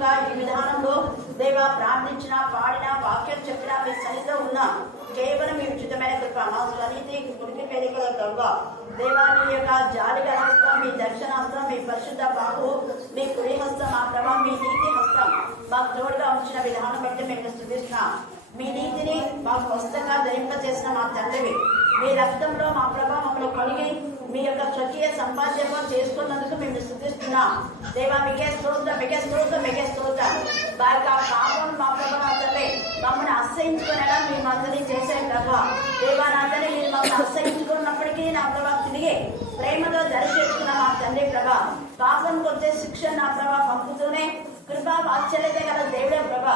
సంపూర్ణంగా ఈ విధానంలో దేవా ప్రార్థించిన పాడిన వాక్యం చెప్పిన మీ సన్నిధిలో ఉన్న కేవలం మీ ఉచితమైన కృప మా స్వనీతి పురికి వేదికల ప్రభావ దేవా నీ యొక్క జాలిగల హస్తం, మీ దర్శన హస్తం, మీ పరిశుద్ధ బాహు, మీ కుడి హస్తం, ఆ ప్రభావ మీ నీతి హస్తం మాకు తోడుగా ఉంచిన విధానం బట్టి మేము స్తుతిస్తున్నాం. మీ నీతిని మాకు స్పష్టంగా ధరింపజేసిన మా తండ్రివి, మీ రక్తంలో మా ప్రభావంలో కలిగి మీ యొక్క స్వకీయ సంపాద్యంగా చేసుకున్నందుకు మేము స్తుతిస్తున్నాం. దేవా మీకే స్తోత్రం, మీకే స్తోత్రం, మీకే స్తోత్రం. వారి పాపం మా ప్రభావం తండ్రి మమ్మల్ని అసహించుకునేలా మేము అందరినీ చేసే ప్రభావ దేవా నాందరినీ మీరు మమ్మల్ని అసహించుకున్నప్పటికీ నా ప్రభావం తిరిగి ప్రేమతో దర్శిస్తున్న మా తండ్రి ప్రభా పాపంకి వచ్చే శిక్ష నా ప్రభా పంపుతూనే కృపా వాత్సల్యత గల దేవుడే ప్రభా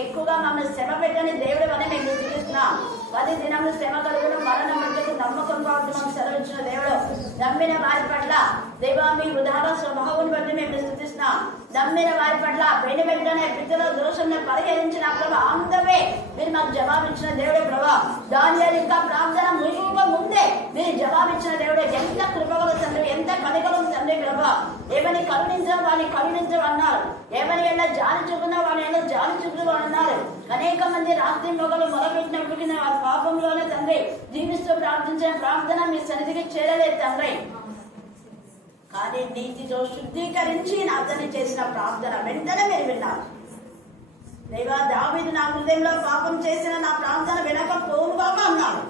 ఎక్కువగా మమ్మల్ని శ్రమ పెట్టని దేవుడు అని మేము చూపిస్తున్నాం. 10 దినములు శ్రమ కలుగును మరణం అంటే నమ్మకం పాటు సెలవించిన దేవుడు నమ్మిన వారి పట్ల దేవా మీ ఉదాహరణ స్వభావం బట్టి మేము స్తుతిస్తున్నాం. నమ్మిన వారి పట్ల పెళ్లి వెంటనే పితల దోషం పరిహరించిన ప్రభా అందమే మీరు మాకు జవాబిచ్చిన దేవుడే ప్రభా దానియాల యొక్క ప్రార్థన ముగింపు ముందే మీరు జవాబిచ్చిన దేవుడే. ఎంత కృపగల తండ్రి, ఎంత కనికరం తండ్రి ప్రభా. ఏమని కరుణించడం వాడిని కరుణించమన్నారు, ఏమని ఎలా జాలి చూపున్నా వాడిని ఎలా జాలి చూపుతామన్నారు. అనేక మంది రాత్రి మొగలు మొదలుపెట్టినప్పటికీ వారి పాపంలోనే తండ్రి జీవిస్తూ ప్రార్థించిన ప్రార్థన మీ సన్నిధికి చేరలేదు తండ్రి. కానీ నీతితో శుద్ధీకరించి నాతని చేసిన ప్రార్థన వెంటనే మీరు విన్నారు. దేవా దావీదు నా హృదయంలో పాపం చేసిన నా ప్రార్థన వినకపోవుగా అన్నారు.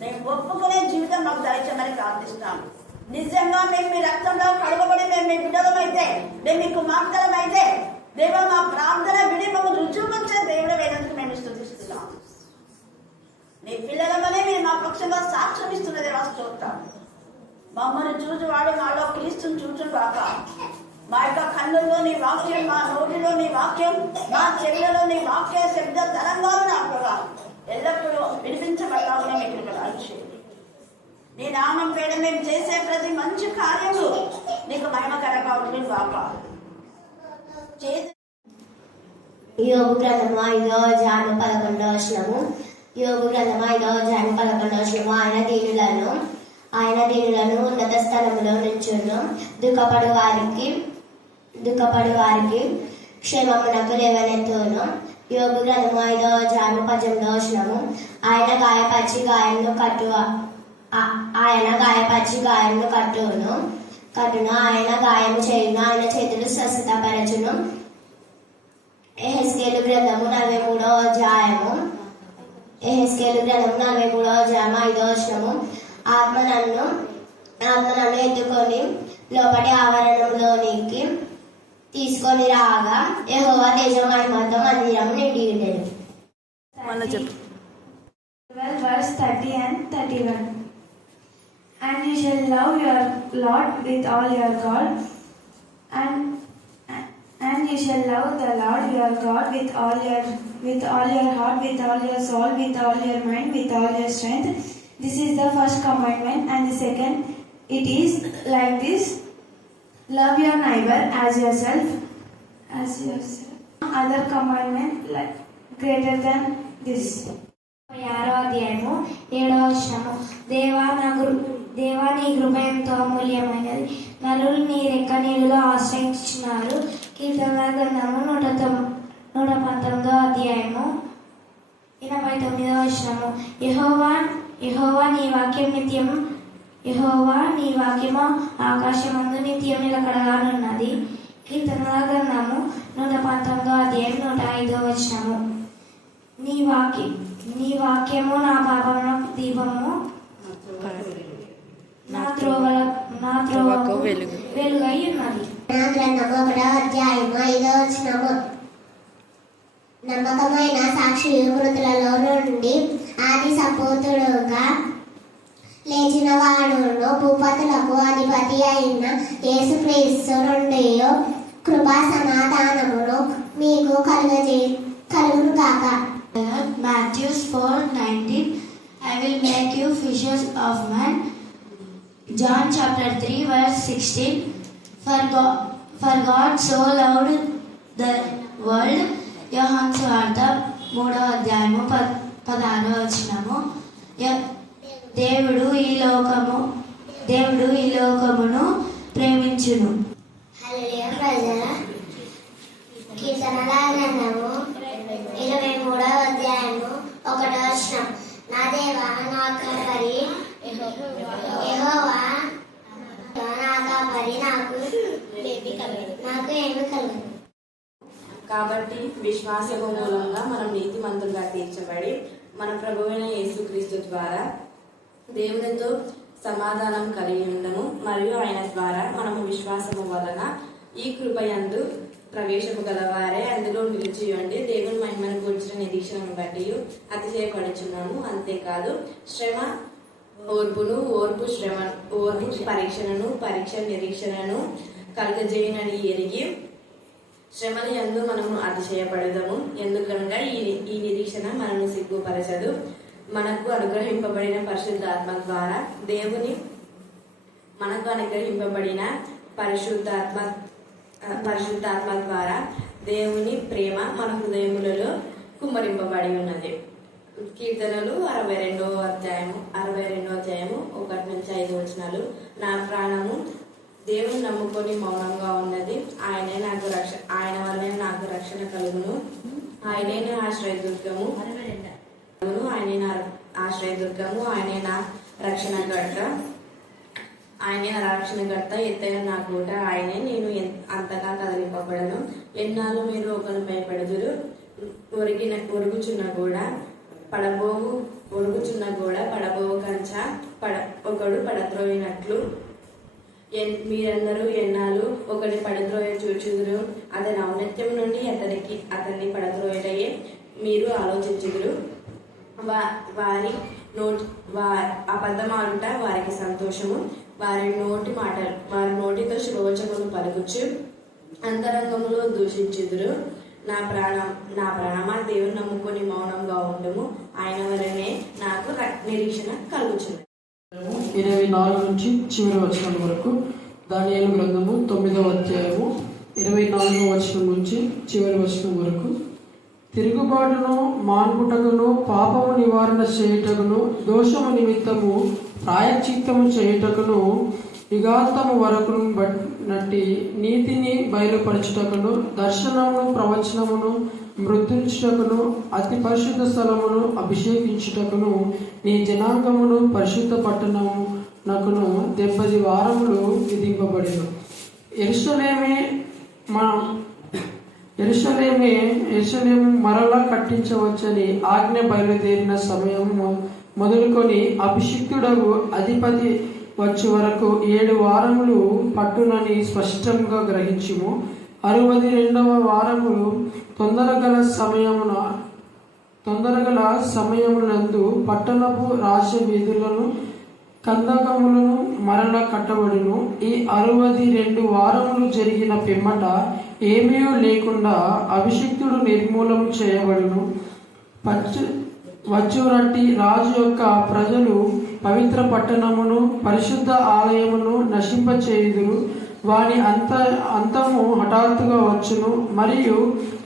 మేము ఒప్పుకునే జీవితం మాకు దయచేయమని ప్రార్థిస్తున్నాం. నిజంగా మేము మీ రక్తంలో కడగబడి మేము మీ బిడ్డలమైతే, మేము మీ కుమార్తెలమైతే దేవా మా ప్రార్థన విని మేము రుజువుకొచ్చే దేవుడు అయినందుకు మేము స్తుతిస్తున్నాం. నీ పిల్లలమనే మీరు మా పక్షంగా సాక్ష్యం ఇస్తున్నది స్తోత్రం. మమ్మల్ని చూచువాడు మాలో క్రీస్తుని చూచు కాక. మా యొక్క కన్నుల్లో నీ వాక్యం, మా నోటిలో నీ వాక్యం, మా చెవులలో నీ వాక్య శబ్ద తరంగాలు నాకు ఎల్లప్పుడూ వినిపించబడాలని మీకు రాయించేది. నీ నామం పేడ మేము చేసే ప్రతి మంచి కార్యము నీకు మహిమకరంగా ఉంటుంది కాక. యోగు గ్రంథము 5వ అధ్యాయము 11వ వచనము. యోగు గ్రంథము 5వ అధ్యాయము 11వ వచనము. ఆయన దీనులను ఉన్నత స్థలములో నుంచును, దుఃఖపడు వారికి క్షేమమునకు లేవనెత్తును. యోగు గ్రంథము 5వ అధ్యాయము 18వ వచనము. ఆయన గాయపరిచి గాయమును కట్టును. ఆయన గాయము చేయును, ఆయన చేతులు స్వస్థపరచును. యెహెజ్కేలు గ్రంథము 43వ అధ్యాయము 5వ వచనము. ఆత్మ నన్ను ఎత్తుకొని లోపటి ఆవరణంలోనికి తీసుకొని రాగా యెహోవా తేజ మహిమతో మందిరము నిండి ఉండెను. 12 verse 30 and 31. And you shall love your Lord with all your God, and you shall love the Lord your God with all your heart, with all your soul, with all your mind, with all your strength. This is the first commandment, and the second it is like this: love your neighbor as yourself. Other commandment like greater than this. 6వ అధ్యాయము 7వ వచనము. దేవా నీ కృప ఎంతో అమూల్యమైనది, నలుగురు నీ రెక్క నీళ్ళలో ఆశ్రయించున్నారు. కీర్తనల గ్రంథము 119వ అధ్యాయము 89వ వచనము. యెహోవా నీ వాక్యం నిత్యం, యెహోవా నీ వాక్యము ఆకాశమందు నిత్యం నిలకడగానున్నది. కీర్తనల గ్రంథము 119వ అధ్యాయం 105వ వచనము. నీ వాక్యము నా పాపమునకు దీపము, నా త్రోవకు వెలుగై ఉన్నది. గ్రంథము 1వ అధ్యాయము 5వ వచనము. నమ్మకమైన సాక్షి మృతులలో నుండి ఆది సంపూర్ణుడుగా లేచిన వాడును, భూపతులకు అధిపతి అయిన యేసుక్రీస్తు నుండి కృపా సమాధానమును మీకు కలుగును కాక. Matthew 4:19. I will make you fishers of men. John chapter 3 verse 16. For God so loved the world. యోహాను సువార్త 3వ అధ్యాయము 16వ వచనము. దేవుడు ఈ లోకమును ప్రేమించును. హల్లెలూయా. కాబట్టి విశ్వాసము మూలంగా మనం నీతిమంతులుగా తీర్చబడి మన ప్రభువైన యేసుక్రీస్తు ద్వారా దేవునితో సమాధానం కలిగి ఉండము. మరియు ఆయన ద్వారా మనము విశ్వాసము వలన ఈ కృపయందు ప్రవేశము గలవారే అందులో నిలిచి ఉండి దేవుని మహిమను కూర్చిన నిరీక్షణను బట్టి అతిశయపడుచున్నాము. అంతేకాదు శ్రమ ఓర్పును, ఓర్పు పరీక్షను, పరీక్ష నిరీక్షణను కలుగజేయనని ఎరిగి శ్రమల యందు మనము అతిశయపడదాము. ఎందుకనగా ఈ నిరీక్షణ మనను సిగ్గుపరచదు. మనకు అనుగ్రహింపబడిన పరిశుద్ధాత్మ ద్వారా దేవుని ప్రేమ మన హృదయములలో కుమ్మరింపబడి ఉన్నది. కీర్తనలు 62వ అధ్యాయము 1-5 వచనాలు. నా ప్రాణము దేవుని నమ్ముకొని మౌనంగా ఉన్నది. ఆయన వల్లే నాకు రక్షణ కలుగును. ఆయనే నా ఆశ్రయదుర్గము, ఆయనే నా రక్షణకర్త, ఎత్తైన నా కోట. ఆయనే నేను అంతగా కదిలింపబడను. ఎన్నాళ్ళు మీరు ఒకరు భయపడుదురు, ఒరుగుచున్న కూడా పడబోవు కంచ ఒకడు పడత్రోయినట్లు మీరందరూ ఎన్నాళ్ళు ఒకటి పడత్రోయ చూచుదురు. అతని ఔన్నత్యం నుండి అతన్ని పడత్రోయటయే మీరు ఆలోచించుదురు. వారి అబద్ధమాడుట వారికి సంతోషము. వారి నోటితో శుభవచనములు పలుకుచు అంతరంగములో దూషించుదురు. నా ప్రాణమా దేవుని నమ్ముకొని మౌనంగా ఉండుము. ఆయన వలనే నాకు నిరీక్షణ కలుగుచున్నది. 24 నుంచి చివరి వచనం వరకు. దానియేలు గ్రంథము 9వ అధ్యాయము 24వ వచనం నుంచి చివరి వచనం వరకు. తిరుగుబాటును మాన్పుటకును, పాపము నివారణ చేయుటకును, దోషము నిమిత్తము ప్రాయశ్చిత్తము చేయుటకును, యుగాంతము వరకు బట్టి నీతిని బయలుపరచుటకును, దర్శనమును ప్రవచనమును మృత్యుంచుటకును, అతి పరిశుద్ధ స్థలమును అభిషేకించుటకును, నీ జనాంగమును పరిశుద్ధ పట్టణమునకును 70 వారములు విధింపబడిన. యెరూషలేము మరలా కట్టించవచ్చని ఆజ్ఞ బయలుదేరిన సమయము మొదలుకొని అభిషిక్తుడగు అధిపతి వచ్చే వరకు 7 వారములు పట్టునని స్పష్టంగా గ్రహించుము. 62వ వారములు తొందరగల సమయమునందు పట్టణపు రాజ్య వీధులను కందకములను మరల కట్టబడును. ఈ 62 వారములు జరిగిన పిమ్మట ఏమీ లేకుండా అభిషిక్తుడు నిర్మూలన చేయబడును. వచ్చురట్టి రాజు యొక్క ప్రజలు పవిత్ర పట్టణమును పరిశుద్ధ ఆలయమును నశింపచేయుదురు. వాని అంతము హఠాత్తుగా వచ్చును, మరియు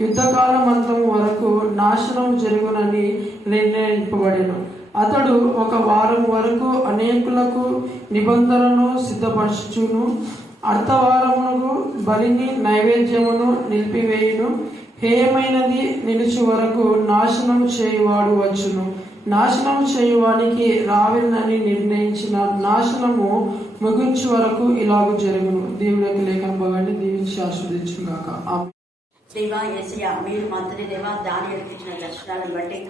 యుద్ధకాలమంతము వరకు నాశనం జరుగునని నిర్ణయింపబడెను. అతడు 1 వారం వరకు అనేకులకు నిబంధనను సిద్ధపరచును. అర్థవారమునకు బలిని నైవేద్యమును నిలిపివేయును. హేయమైనది నిలుచు వరకు నాశనం చేయువాడు వచ్చును. నాశనం చేయువానికి రావినని నిర్ణయించిన నాశనము ముగించు వరకు ఇలాగూ జరుగును. దేవుని యొక్క లేఖన భాగాన్ని దీవించి ఆస్వాదించుగాక. దేవా యేసయ్యా, మీరు మంత్రి దేవా దానియేలుకి ఇచ్చిన దర్శనాలను బట్టి,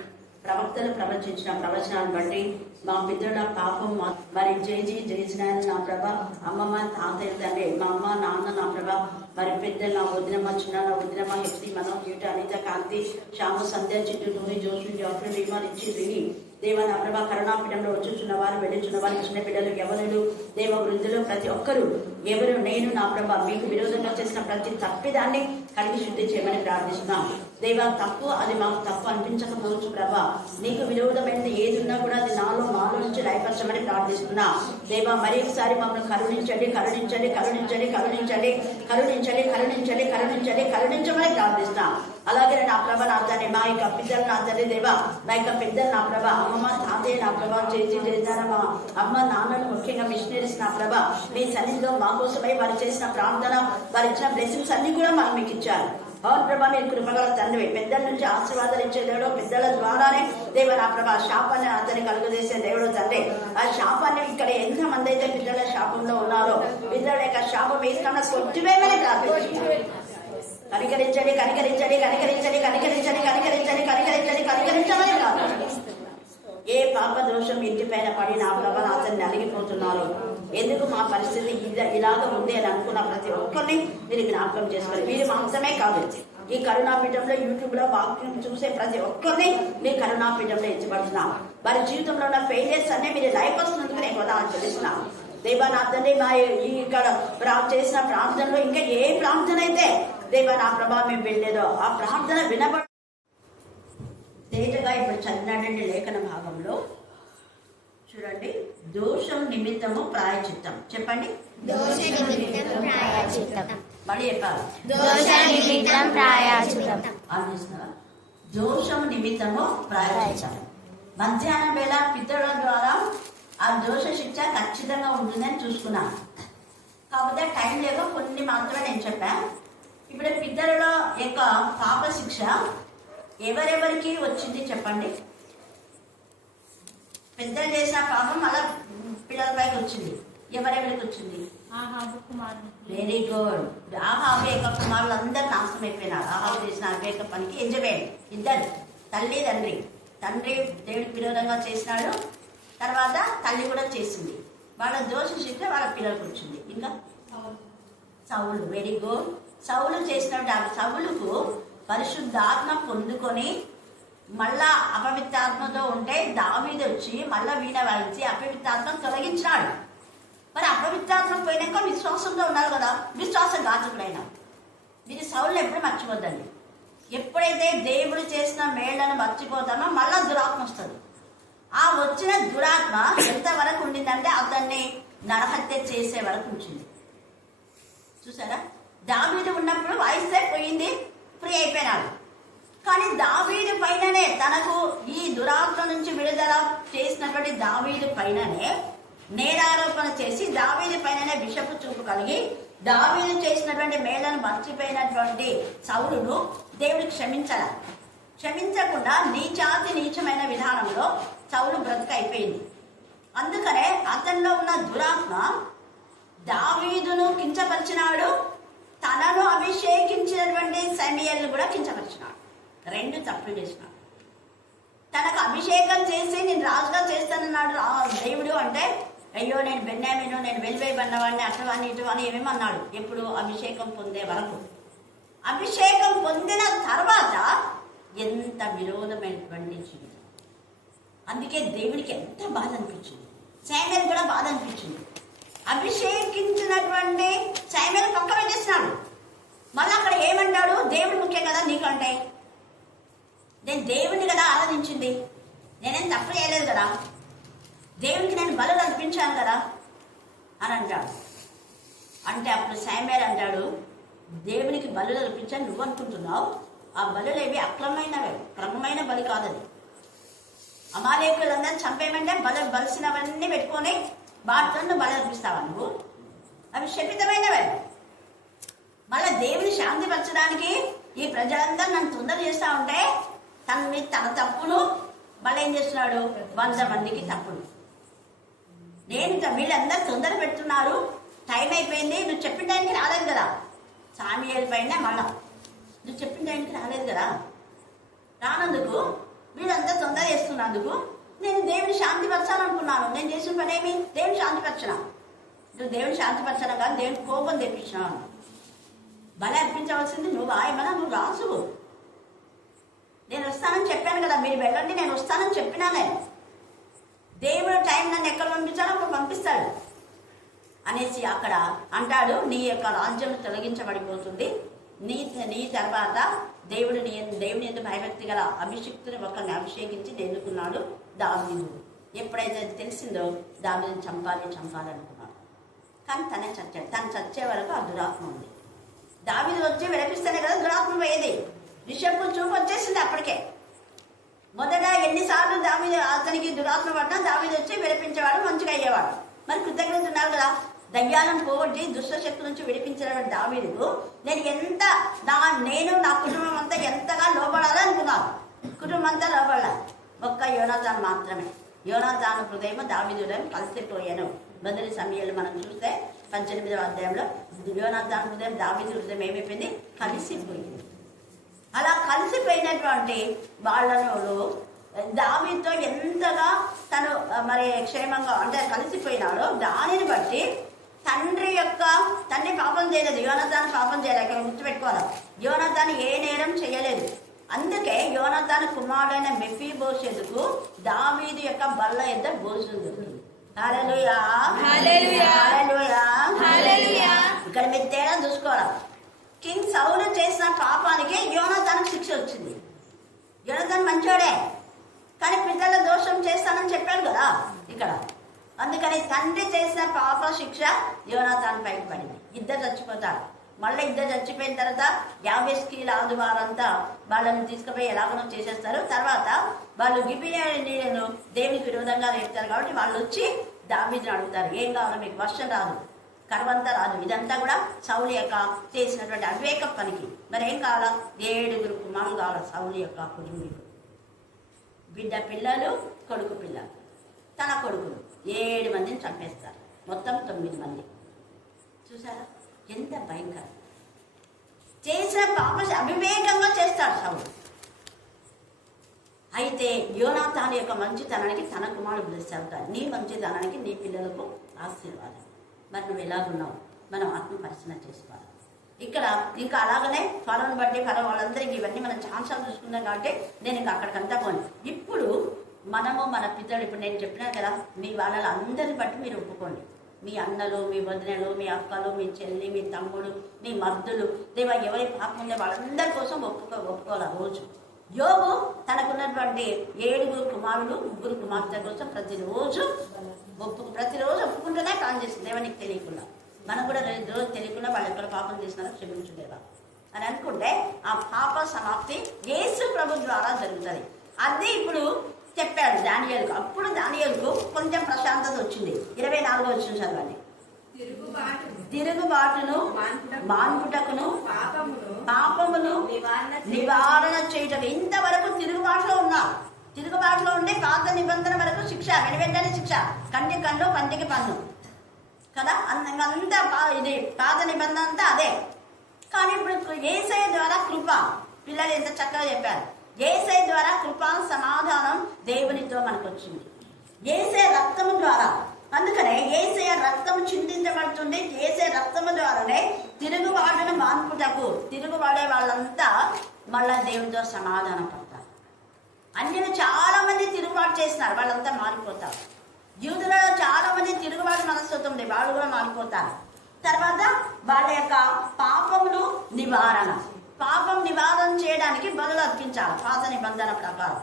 ప్రవక్తలు ప్రవచించిన ప్రవచనాలను బట్టి మా బిడ్డల పాపం మరి చేసిన నా ప్రభ, అమ్మమ్మ తాతయ్య తండ్రి, మా అమ్మ నాన్న నా ప్రభ, మరి పెద్దలు నా వదినమ్మ, చిన్న నా వదినమ్మ, హెప్తి మనం క్యూట అనిత కాంతి శ్యాము సంధ్య చిట్టు నూనె జోషు జాఫ్రీ రీమా ఇచ్చి విని దేవ నా ప్రభ కరుణాపీఠంలో వచ్చుచున్న వారు, వెళ్ళుచున్న వారు, చిన్న బిడ్డలు, యవనులు, దేవ వృద్ధులు, ప్రతి ఒక్కరూ ఎవరు నేను నా ప్రభ మీకు విరోధంగా చేసిన ప్రతి తప్పిదాన్ని కడిగి శుద్ధి చేయమని ప్రార్థిస్తున్నాం. దేవా తప్పు అది మాకు తప్పు అనిపించకపోవచ్చు ప్రభా, నీకు విరోధమైనది ఏది ఉన్నా కూడా అది మాలో నుంచి లయపరచమని ప్రార్థిస్తున్నా. దేవా మరి ఒకసారి మమ్మల్ని కరుణించండి, కరుణించండి, కరుణించండి, కరుణించండి, కరుణించండి, కరుణించండి, కరుణించండి, కరుణించమని ప్రార్థిస్తున్నా. అలాగే నా ప్రభ నా తండ్రి, మా యొక్క పిల్లలు నా తండ్రి దేవా, నా యొక్క పెద్దలు నా ప్రభ, అమ్మమ్మ తాతయ్య నా ప్రభ, చేసిన మా అమ్మ నాన్నలు, ముఖ్యంగా మిషనరీస్ నా ప్రభ, మీ సన్నిధిలో మా కోసమై వారు చేసిన ప్రార్థన, వారు ఇచ్చిన బ్లెస్సింగ్స్ అన్ని కూడా మనం మీకు ఇచ్చారు. అవును ప్రభా, మీరు కృపగల తండ్రి, పెద్దల నుంచి ఆశీర్వాదాలు ఇచ్చే దేవుడు, పెద్దల ద్వారానే దేవ నా ప్రభా శాపాన్ని అతన్ని కలుగజేసే దేవుడు తండ్రి. ఆ శాపాన్ని ఇక్కడ ఎంతమంది అయితే పిల్లల శాపంలో ఉన్నారో, పిల్లల యొక్క శాపం వేసుకన్నా కొట్టివేమని ప్రార్థించారు. కనికరించండి కనికరించండి కనికరించండి కనికరించండి కనికరించండి కనికరించండి కనికరించమని ప్రార్థన. ఏ పాప దోషం ఇంటి పైన పడి నా ప్రభా అతన్ని అలిగిపోతున్నారు, ఎందుకు మా పరిస్థితి ఇలాగ ఉంది అని అనుకున్న ప్రతి ఒక్కరిని మీరు జ్ఞాపకం చేసుకోండి. మీరు మాత్రమే కాదు, ఈ కరుణాపీఠంలో యూట్యూబ్ లో వాక్యం చూసే ప్రతి ఒక్కరిని మీ కరుణాపీఠంలో ఎంచబడుతున్నాం. వారి జీవితంలో ఉన్న ఫెయిలియర్స్ అన్ని మీరు లైఫ్ వస్తున్నందుకు నేను కూడా తెలుస్తున్నాను. దేవా నా తండ్రి, మా ఇక్కడ చేసిన ప్రార్థనలో ఇంకా ఏ ప్రార్థన అయితే దేవా నా ప్రభా మేము వెళ్ళేదో ఆ ప్రార్థన వినబడి తేటగా ఇప్పుడు చదివినటువంటి లేఖన భాగంలో చూడండి, దోషం నిమిత్తము ప్రాయచిత్తం. చెప్పండి, మళ్ళీ చెప్పాలి, అందిస్తున్నా. దోషం నిమిత్తము ప్రాయచిత్తం. మధ్యాహ్నం వేళ పితరుల ద్వారా ఆ దోష శిక్ష ఖచ్చితంగా ఉంటుందని చూసుకున్నాను. కాకపోతే టైం లేక కొన్ని మాత్రమే నేను చెప్పాను. ఇప్పుడు పితరుల యొక్క పాప శిక్ష ఎవరెవరికి వచ్చింది చెప్పండి. పెద్దలు చేసిన పాపం అలా పిల్లలపైకి వచ్చింది. ఎవరెవరికి వచ్చింది? Very good. ఆహాబు యొక్క కుమారులు అందరూ నాశనం అయిపోయినారు. ఆహాబు చేసిన అవివేక పనికి యెజబెల్, ఇద్దరు తల్లి తండ్రి. తండ్రి దేవుడికి విరోధంగా చేసినాడు, తర్వాత తల్లి కూడా చేసింది. వాళ్ళ దోష శిక్ష వాళ్ళ పిల్లలకు వచ్చింది. ఇంకా సౌలు, వెరీ గుడ్. సౌలు చేసినట్టు ఆ సౌలుకు పరిశుద్ధాత్మ పొందుకొని మళ్ళా అపవిత్రాత్మతో ఉంటే దావీదు వచ్చి మళ్ళా వీణ వాయించి అపవిత్రాత్మ తొలగించినాడు. మరి అపవిత్రాత్మ పోయినాక విశ్వాసంతో ఉన్నారు కదా, విశ్వాసఘాతకుడైనా. మీరు సౌలుని ఎప్పుడు మర్చిపోద్దండి. ఎప్పుడైతే దేవుడు చేసిన మేళ్లను మర్చిపోతామో మళ్ళా దురాత్మ వస్తుంది. ఆ వచ్చిన దురాత్మ ఎంతవరకు ఉండిందంటే అతన్ని నరహత్య చేసే వరకు ఉంచింది. చూసారా, దావీదు ఉన్నప్పుడు వాయిస్తే పోయింది, ఫ్రీ అయిపోయినాడు. కానీ దావీదు పైననే తనకు ఈ దురాత్మ నుంచి విడుదల చేసినటువంటి దావీదు పైననే నేరారోపణ చేసి దావీదు పైననే విషపు చూపు కలిగి దావీదు చేసినటువంటి మేళ్లను మర్చిపోయినటువంటి సౌలును దేవుడు క్షమించకుండా నీచాతి నీచమైన విధానంలో సౌలు బ్రతుకైపోయింది. అందుకనే అతనిలో ఉన్న దురాత్మ దావీదును కించపరిచినాడు, తనను అభిషేకించినటువంటి సమూయేలును కూడా కించపరిచినాడు. రెండు తప్పులు చేసినాడు. తనకు అభిషేకం చేసి నేను రాజుగా చేస్తానన్నాడు దేవుడు. అంటే అయ్యో నేను బెన్యామీను, నేను వెలివేయబడినవాడిని, అటువాడిని ఇటువాడిని ఏమేమన్నాడు. ఎప్పుడు అభిషేకం పొందే వరకు. అభిషేకం పొందిన తర్వాత ఎంత విరోధమైనటువంటి జీవితం. అందుకే దేవుడికి ఎంత బాధ అనిపించింది, శామ్యూయేలు కూడా బాధ అనిపించింది. అభిషేకించినటువంటి శామ్యూయేలు పక్క పెట్టేసినాడు. మళ్ళీ అక్కడ ఏమంటాడు, దేవుడు ముఖ్యం కదా నీకంటే, నేను దేవుడిని కదా ఆరాధించింది, నేనేం తప్పు చేయలేదు కదా, దేవుడికి నేను బలులు అర్పించాను కదా అని అంటాడు. అంటే అప్పుడు శామ్యూయేలు అంటాడు, దేవునికి బలులు అర్పించాను నువ్వు అనుకుంటున్నావు, ఆ బలులేవి అక్రమమైనవే, క్రమమైన బలి కాదని. అమాలేకులందరూ చంపేయమంటే బలిసినవన్నీ పెట్టుకొని వాటితో బలి అర్పిస్తావా నువ్వు? అవి శపితమైనవే. మళ్ళీ దేవుని శాంతిపరచడానికి ఈ ప్రజలందరూ నన్ను తొందర చేస్తా ఉంటే తన తప్పును మళ్ళీ ఏం చేస్తున్నాడు, 100 మందికి తప్పులు. వీళ్ళందరూ తొందర పెడుతున్నారు, టైం అయిపోయింది, నువ్వు చెప్పిన టైంకి రాలేదు కదా. శామ్యూయేలు పైన మళ్ళా నువ్వు చెప్పిన టైంకి రాలేదు కదా, రానందుకు వీళ్ళంతా తొందర చేస్తున్నందుకు నేను దేవుని శాంతిపరచాలనుకున్నాను. నేను చేసిన పని ఏమి, దేవుని శాంతిపరచనా. నువ్వు దేవుని శాంతిపరచడం కాదు, దేవుని కోపం తెప్పించినావు. బలి అర్పించవలసింది నువ్వు ఆయమనా, నువ్వు రాసువు. నేను వస్తానని చెప్పాను కదా, మీరు వెళ్ళండి, నేను వస్తానని చెప్పినా. నేను దేవుడు టైం నన్ను ఎక్కడ పంపించాలో అప్పుడు పంపిస్తాడు అనేసి అక్కడ అంటాడు, నీ యొక్క రాజ్యం తొలగించబడిపోతుంది, నీ తర్వాత దేవుడిని ఎందుకు భయభక్తి గల అభిషిక్తుని ఒకరిని అభిషేకించి ఎన్నుకున్నాడు దావీదు. ఎప్పుడైతే తెలిసిందో దావీదుని చంపాలనుకున్నాడు. కానీ తనే చచ్చాడు. తను చచ్చే వరకు ఆ దురాత్మ ఉంది. దావీదు వచ్చి విలపిస్తేనే కదా దురాత్మ పోయేది. విషపు చూపు వచ్చేసింది అప్పటికే. మొదట ఎన్నిసార్లు దావీదు అతనికి దురాత్మ పడినా దావీదు వచ్చి విలపించేవాడు, మంచిగా అయ్యేవాడు. మరి కృతజ్ఞత ఉన్నారు కదా. దయ్యాలను పోగొట్టి దుష్ట శక్తుల నుంచి విడిపించిన దావీదుకు నేను నా కుటుంబం అంతా ఎంతగా లోపడాలి అనుకున్నాను. కుటుంబం అంతా లోపడాలి, ఒక్క యోనాతాను మాత్రమే. యోనాతాను హృదయం దావీదు హృదయం కలిసిపోయాను. మొదటి సమయాలు మనం చూస్తే 18వ అధ్యాయంలో యోనాతాను హృదయం దావీదు హృదయం ఏమైపోయింది, కలిసిపోయింది. అలా కలిసిపోయినటువంటి వాళ్ళను దావీదుతో ఎంతగా తను మరి క్షేమంగా అంటే కలిసిపోయినాడో దానిని బట్టి తండ్రి పాపం చేయలేదు, యోనాతాను పాపం చేయలేదు. ఇక్కడ గుర్తుపెట్టుకోవాలి, యోనాతాను ఏ నేరం చేయలేదు. అందుకే యోనాతాను కుమారుడైన మెఫీబోషెతుకు దావీదు యొక్క బల్ల ఎద్ద భోజనం దొరికింది. హల్లెలూయా, హల్లెలూయా, హల్లెలూయా. ఇక్కడ మీరు తేడా చూసుకోవాలి. కింగ్ సౌలు చేసిన పాపానికి యోనాతానుకు శిక్ష వచ్చింది. యోనాతాను మంచోడే, కానీ పితల దోషం చేస్తానని చెప్పాడు కదా ఇక్కడ. అందుకని తండ్రి చేసిన పాప శిక్ష యోనాతాను పైకి పడింది. ఇద్దరు చచ్చిపోతారు. మళ్ళీ ఇద్దరు చచ్చిపోయిన తర్వాత యాబేష్కి లాదు వారంతా వాళ్ళని తీసుకుపోయి ఎలాగనో చేసేస్తారు. తర్వాత వాళ్ళు గిబియోనీయులను దేవునికి విరోధంగా రేపుతారు. కాబట్టి వాళ్ళు వచ్చి దావీదుని అడుగుతారు, ఏం కావాలో మీకు, వర్షం రాదు, కరువంతా రాదు, ఇదంతా కూడా సౌలు యొక్క చేసినటువంటి అవివేక పనికి. మరి ఏం కావాలా, 7 కుమారులు కావాలా సౌలు యొక్క కుటుంబీకులు, బిడ్డ పిల్లలు, కొడుకు పిల్లలు, తన కొడుకులు 7 మందిని చంపేస్తారు. మొత్తం 9 మంది. చూసారా ఎంత భయంకరం. చేసిన పాప అవివేకంగా చేస్తాడు సౌలు. అయితే యోనాతాను యొక్క మంచితనానికి తన కుమారుడు బ్లెస్ అవుతాడు. నీ మంచితనానికి నీ పిల్లలకు ఆశీర్వాదం. మరి నువ్వు ఎలాగున్నావు, మనం ఆత్మ పరిశీలన చేసుకోవాలి. ఇక్కడ ఇంకా అలాగనే ఫలం బట్టి ఫలం వాళ్ళందరికీ ఇవన్నీ మనం ఛాన్సాలు చూసుకుందాం. కాబట్టి నేను ఇంకా అక్కడికంతా పోను. ఇప్పుడు మనము మన పిల్లలు, ఇప్పుడు నేను చెప్పినా కదా, మీ వాళ్ళ అందరిని బట్టి మీరు ఒప్పుకోండి. మీ అన్నలు, మీ వదినలు, మీ అక్కలు, మీ చెల్లి, మీ తమ్ముడు, మీ మర్దులు, దేవా ఎవరి పాపం ఉండే వాళ్ళందరి కోసం ఒప్పుకోవాలి. రోజు యోబు తనకున్నటువంటి 7 కుమారులు 3 కుమార్తెల కోసం ప్రతిరోజు ఒప్పుకుంటూనే ప్లాన్ చేస్తుంది. దేవా నీకు తెలియకుండా, మనం కూడా రోజు తెలియకుండా వాళ్ళు ఎక్కడ పాపం చేసినారో క్షమించుదేవా అని అనుకుంటే ఆ పాప సమాప్తి యేసు ప్రభు ద్వారా జరుగుతుంది. అది ఇప్పుడు చెప్పాడు దానియేలుకు. అప్పుడు దానియేలుకు కొంచెం ప్రశాంతత వచ్చింది. 24వ వచనం చదవండి. తిరుగుబాటును మాన్పుటకును పాపమును నివారణ చేయుటకు. ఇంతవరకు తిరుగుబాటులో ఉన్నారు. తిరుగుబాటులో ఉండి పాత నిబంధన వరకు శిక్ష, వెనువెంటనే శిక్ష, కంటికి కన్ను పంటికి పన్ను కదా. అంతా ఇది పాత నిబంధన అంతా అదే. కానీ ఇప్పుడు యేసయ్య ద్వారా కృప, పిల్లలు ఎంత చక్కగా చెప్పారు. యేసయ్య ద్వారా కృప, సమాధానం దేవునితో మనకు వచ్చింది. యేసయ్య రక్తము ద్వారా. అందుకనే యేసయ్య రక్తము చిందించబడుతుంది. యేసయ్య రక్తము ద్వారానే తిరుగుబాటును మాన్పుటకు. తిరుగుబడే వాళ్ళంతా మళ్ళా దేవునితో సమాధానం పడతారు. అన్యులు చాలా మంది తిరుగుబాటు చేసినారు, వాళ్ళంతా మారిపోతారు. యూదులలో చాలా మంది తిరుగుబాటు మనస్తత్వం ఉంది, వాళ్ళు కూడా మారిపోతారు. తర్వాత వాళ్ళ యొక్క పాపమును నివారణ, పాపం నివారణ చేయడానికి బలులు అర్పించాలి పాత నిబంధన ప్రకారం.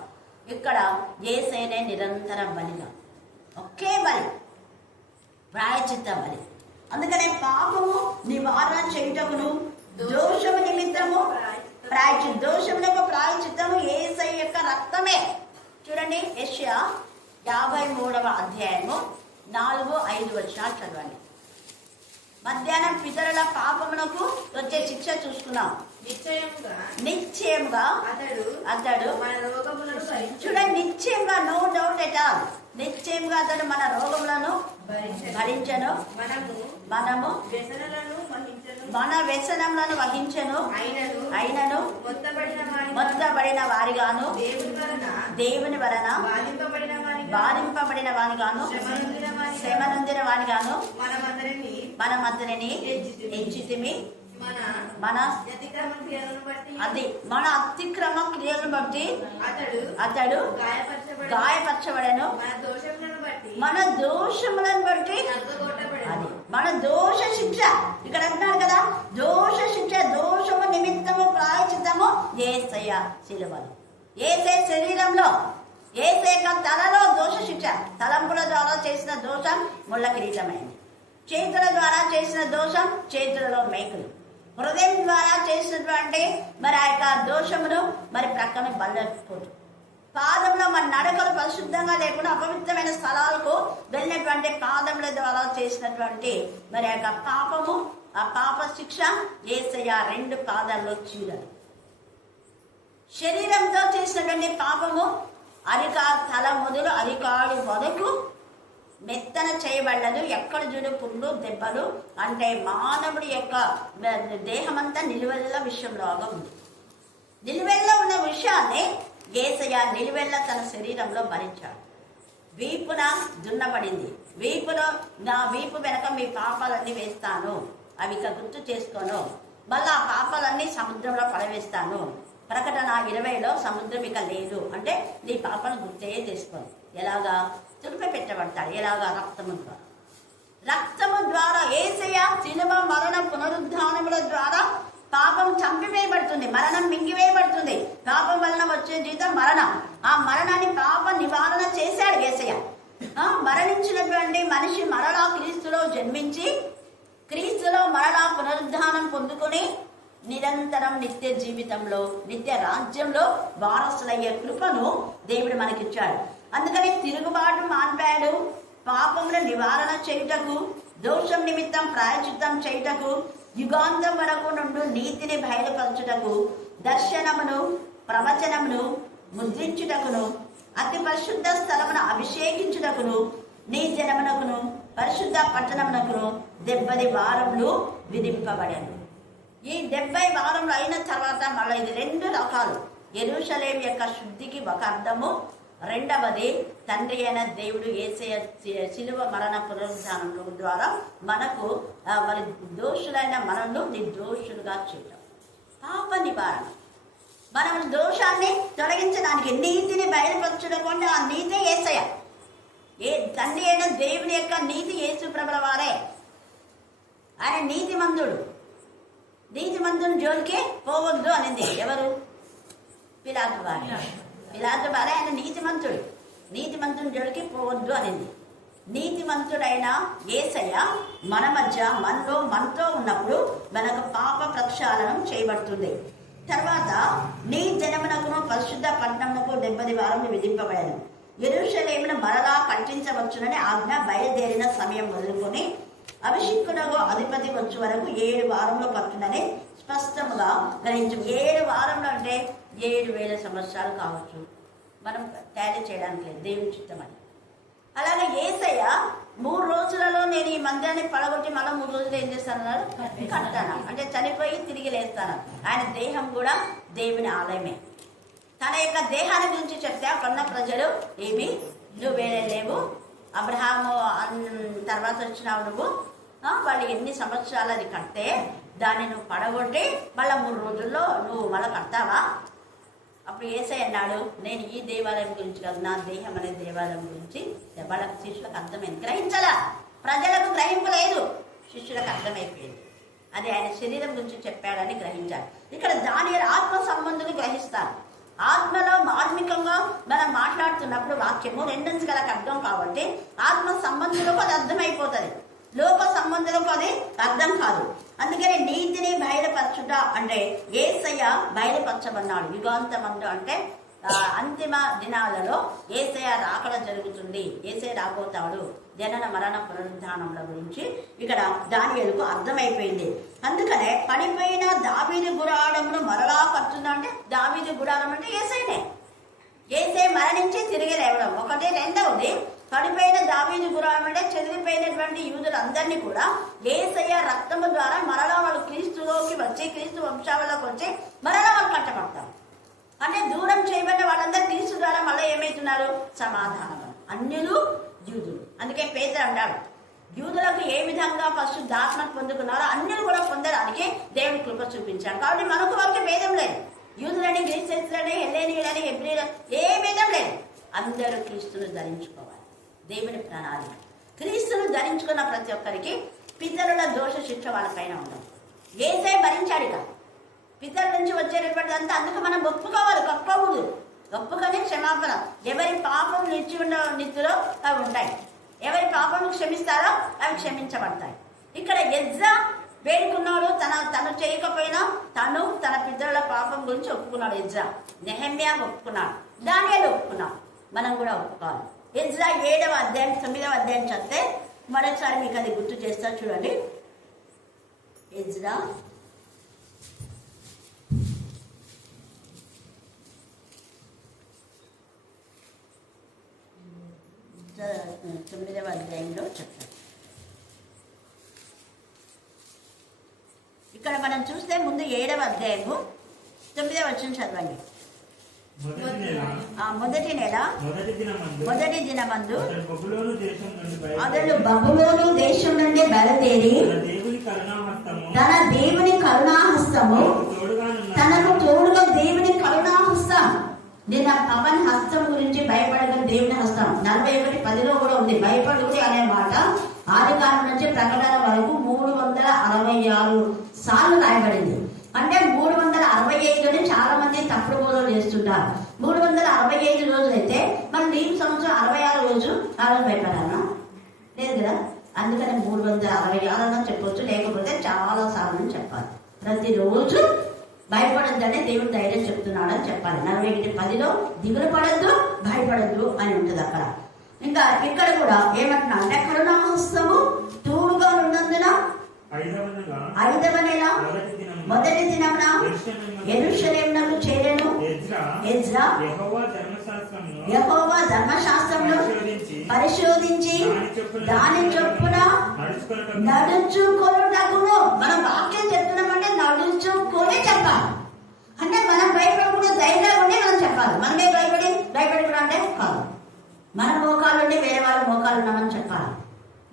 ఇక్కడ యేసయ్యనే నిరంతర బలిగా, ఒకే బలి, ప్రాయచిత్త బలి. అందుకనే పాపము నివారణ చేయుటకును దోషము నిమిత్తము దోషములకు ప్రాయచిత్తము యేసయ్య యొక్క రక్తమే. చూడండి, యెషయా 53వ అధ్యాయము 4-5 వచనాలు చదవండి. మధ్యాహ్నం పితరుల పాపమునకు వచ్చే శిక్ష చూసుకున్నాం. నిశ్చయముగా అతడు చూడండి, నిశ్చయంగా, నో డౌట్ ఎట్ ఆల్, నిశ్చయంగా అతడు మన రోగములను భరించెను, మనము మన వ్యసనములను వహించెను, అయినను మొత్తబడిన వారిగాను, దేవుని వలన బాధింపబడిన వానిగాను, శ్రమనొందిన వానిగాను మనమందరినీ ఎంచితిమి. మన అతిక్రమ క్రియలను బట్టి అతడు గాయపరచబడెను, మన దోషములను బట్టి అది మన దోష శిక్ష. ఇక్కడ అంటున్నాడు కదా, దోష శిక్ష, దోషము నిమిత్తము ప్రాయచిత్తము యేసయ్య శిలువలో, యేసయ్య శరీరంలో, యేసయ్య తలలో దోష శిక్ష. తలంపుల ద్వారా చేసిన దోషం ముళ్ళ కిరీటమైంది, చేతుల ద్వారా చేసిన దోషం చేతులలో మేకులు, హృదయం ద్వారా చేసినటువంటి మరి ఆ యొక్క దోషమును మరి ప్రక్కన బల్లపోటు, పాదంలో మన నడకలు పరిశుద్ధంగా లేకుండా అపవిత్రమైన స్థలాలకు వెళ్ళినటువంటి పాదముల ద్వారా చేసినటువంటి మరి ఆ యొక్క పాపము, ఆ పాప శిక్ష యేసయ్య 2 పాదాల్లో చీరలు. శరీరంతో చేసినటువంటి పాపము తల మొదలు అరికాడు వరకు మెత్తన చేయబడదు. ఎక్కడ చూడు పుండు దెబ్బలు, అంటే మానవుడి యొక్క దేహమంతా నిలువెల్ల విషయంలాగా ఉంది. నిలువెల్ల ఉన్న విషయాన్ని యేసయ్య నిలువెల్ల తన శరీరంలో భరించాడు. వీపున దున్నబడింది, నా వీపు వెనక మీ పాపాలన్నీ వేస్తాను, అవి ఇక గుర్తు చేసుకోను, మళ్ళీ ఆ పాపాలన్నీ సముద్రంలో పడవేస్తాను. ప్రకటన 20లో సముద్రం ఇక లేదు అంటే నీ పాపాలను గుర్తే చేసుకోను. ఎలాగా? తుడిపి పెట్టబడతాడు. ఎలాగా? రక్తము ద్వారా యేసయ్య శిలువ మరణ పునరుద్ధానముల ద్వారా పాపం చంపివేయబడుతుంది, మరణం మింగివేయబడుతుంది. పాపం వలన వచ్చే జీతం మరణం. ఆ మరణాన్ని పాప నివారణ చేశాడు యేసయ్య. మరణించినటువంటి మనిషి మరలా క్రీస్తులో జన్మించి క్రీస్తులో మరలా పునరుద్ధానం పొందుకొని నిరంతరం నిత్య జీవితంలో, నిత్య రాజ్యంలో వారసులయ్యే కృపను దేవుడు మనకిచ్చాడు. అందుకని తిరుగుబాటు మాన్పాడు. పాపముల నివారణ చేయుటకు, దోషం నిమిత్తం ప్రాయశ్చిత్తం చేయుటకు, యుగాంతం వరకు నుండి నీతిని బయలుపరచుటకు, దర్శనమును ప్రవచనమును ముద్రించుటకును, అతి పరిశుద్ధ స్థలమును అభిషేకించుటకును, నీ జనమునకును పరిశుద్ధ పట్టణమునకును 70 వారములు విధింపబడను. ఈ 70 వారములు అయిన తర్వాత మళ్ళీ ఇది 2 రకాలు. యెరూషలేము యొక్క శుద్ధికి ఒక అర్థము, రెండవది తండ్రి అయిన దేవుడు యేసయ్య శిలువ మరణ పునరుద్ధానం ద్వారా మనకు మరి దోషులైన మనల్ని నిర్దోషులుగా చేయడం. పాప నివారణ, మనం దోషాన్ని తొలగించడానికి, నీతిని బయలుపరచడం అంటే ఆ నీతి యేసయ్య. తండ్రి అయిన దేవుని యొక్క నీతి యేసు ప్రభుల వారే. ఆయన నీతిమంతుని జోలికి పోవద్దు అనింది ఎవరు? పిలాతు భార్య. ఆయన నీతిమంతుని జోలికి పోవద్దు అనింది. నీతిమంతుడైన యేసయ్య మన మధ్య మనతో ఉన్నప్పుడు మనకు పాప ప్రక్షాళనం చేయబడుతుంది. తర్వాత నీ జనమునకును పరిశుద్ధ పట్టణమునకు 70 వారములు విధింపబడను. యెరూషలేమును మరలా కట్టించవచ్చునని ఆజ్ఞ బయలుదేరిన సమయం మొదలుకొని అభిషిక్తుడగు అధిపతి వచ్చే వరకు 7 వారంలో పట్టునని స్పష్టంగా గ్రహించు. 7 వారంలో అంటే 7,000 సంవత్సరాలు కావచ్చు. మనం తయారు చేయడానికి లేదు, దేవుని చిత్తమని. అలాగే యేసయ్య 3 రోజులలో నేను ఈ మందిరాన్ని పడగొట్టి మళ్ళీ 3 రోజులు ఏం చేస్తానన్నారు? కట్టాను. అంటే చనిపోయి తిరిగి లేస్తాను. ఆయన దేహం కూడా దేవుని ఆలయమే. తన యొక్క దేహాన్ని గురించి చెప్తే అక్కడున్న ప్రజలు ఏమి నువ్వు వేరే లేవు, అబ్రహాము తర్వాత వచ్చినావు నువ్వు, వాళ్ళు ఎన్ని సంవత్సరాలు అది కడితే దాన్ని నువ్వు పడగొట్టి మళ్ళీ 3 రోజుల్లో నువ్వు మళ్ళీ కడతావా? అప్పుడు యేసయ్య అన్నాడు, నేను ఈ దేవాలయం గురించి కాదు, నా దేహం అనే దేవాలయం గురించి. వాళ్ళకి శిష్యులకు అర్థమైంది, గ్రహించాలా? ప్రజలకు గ్రహింపు లేదు, శిష్యులకు అర్థమైపోయింది. అది ఆయన శరీరం గురించి చెప్పాడని గ్రహించారు. ఇక్కడ దానియేలు ఆత్మ సంబంధులు గ్రహిస్తారు. ఆత్మలో ఆత్మికంగా మనం మాట్లాడుతున్నప్పుడు వాక్యము రెండంచులకు అర్థం కాబట్టి ఆత్మ సంబంధులకు అది అర్థమైపోతుంది, లోక సంబంధులకు అది అర్థం కాదు. అందుకని నీతిని బయలుపరచుట అంటే యేసయ్య బయలుపరచబన్నాడు. యుగాంతమందు అంటే అంతిమ దినాలలో యేసయ్య రాకడ జరుగుతుంది, యేసయ్య రాబోతాడు. జనన మరణ పునరుద్ధానముల గురించి ఇక్కడ దానియేలుకు అర్థమైపోయింది. అందుకనే పడిపోయిన దావీదు గుడారమును మరలా కట్టున్నా అంటే దావీదు గుడారం అంటే యేసయ్యనే. యేసయ్య మరణించి తిరిగి లేవడం ఒకటి. రెండవది పడిపోయిన దావీదు గుడారం అంటే చెదిరిపోయినటువంటి యూదులందరినీ కూడా యేసయ్య రక్తము ద్వారా మరలా వాళ్ళు క్రీస్తులోకి వచ్చి క్రీస్తు వంశావళిలోకి వచ్చి మరలా వాళ్ళు కట్టబడతారు. అంటే దూరం చేయబడిన వాళ్ళందరూ క్రీస్తు ద్వారా మళ్ళీ ఏమవుతున్నారు? సమాధానం. అన్యులు యూదులు. అందుకే పేతురు అంటాడు, యూదులకు ఏ విధంగా పరిశుద్ధాత్మ పొందుకున్నారో అన్యులు కూడా పొందడానికి దేవుని కృప చూపించాడు. కాబట్టి మనకు వారికి భేదం లేదు. యూదులని, గ్రీసులని, హెల్లేనీయులని, హెబ్రీలని ఏ భేదం లేదు. అందరూ క్రీస్తును ధరించుకోవాలి. దేవుని ప్రణాళిక. క్రీస్తును ధరించుకున్న ప్రతి ఒక్కరికి పితరుల దోష శిక్ష వాళ్ళపైన ఉండదు. యేసయ్య భరించాడు. ఇక పితరుల నుంచి వచ్చేటటువంటి అంతా అందుకు మనం ఒప్పుకోవాలి, ఒప్పుకోకూడదు. ఒప్పుకొని క్షమాపణ. ఎవరి పాపం నిత్యులో అవి ఉంటాయి, ఎవరి పాపం క్షమిస్తారో అవి క్షమించబడతాయి. ఇక్కడ ఎజ్రా వేడుకున్నాడు, తను చేయకపోయినా తన పితరుల పాపం గురించి ఒప్పుకున్నాడు. ఎజ్రా, నెహెమ్యా ఒప్పుకున్నాడు, దానియేలు ఒప్పుకున్నాడు. మనం కూడా ఒప్పుకోవాలి. ఎజ్రా 7వ అధ్యాయం 9వ అధ్యాయం చదివితే మరోసారి మీకు అది గుర్తు చేస్తా చూడండి. ఎజ్రా 9వ 9వ అధ్యాయంలో చెప్తారు. ఇక్కడ మనం చూస్తే ముందు 7వ అధ్యాయము 9వ వచనం చదవండి. మొదటి నెల మొదటి దినమందు అతడు బబులోను దేశం నుండి బయలుదేరి తన దేవుని కరుణాహస్తము తనకు తోడుగా దేవుని కరుణాహస్తం. నిన్న పవన్ హస్తం గురించి భయపడగల దేవుని హస్తం 41:10 కూడా ఉంది. భయపడుడి అనే మాట ఆదికాండం నుంచి ప్రకటన వరకు 366 సార్లు రాయబడింది. అంటే 365 చాలా మంది తప్పుడు బోధలు చేస్తుంటారు. 365 రోజులైతే మన లీవ్ సంవత్సరం 66 రోజు ఆ రోజు భయపడాలా లేదు కదా. అందుకని 366 చెప్పొచ్చు, లేకపోతే చాలా సార్లు చెప్పాలి. ప్రతిరోజు భయపడద్దని దేవుడు ధైర్యం చెప్తున్నాడని చెప్పాలి. 41:10 దిగులు పడద్దు, భయపడద్దు అని ఉంటుంది అక్కడ. ఇంకా ఇక్కడ కూడా ఏమంటున్నా అంటే కరుణాహస్తము తోడుగా ఉన్నందున 5వ నెల మొదటి దినమున యెరూషలేమునకు చేరెను ఎజ్రా యెహోవా ధర్మశాస్త్రమును పరిశోధించి దాని చొప్పున నడుచుకొనుటకును. మనం వాక్యం చెప్తున్నామంటే నడుచుకొని చెప్పాలి. అంటే మనం భయపడకుండా ధైర్యంగా ఉండి మనం చెప్పాలి. మనమే భయపడకుండా అంటే కాదు. మన మోకాలు ఉంటే వేరే వాళ్ళ మోకాలు ఉన్నామని చెప్పాలి.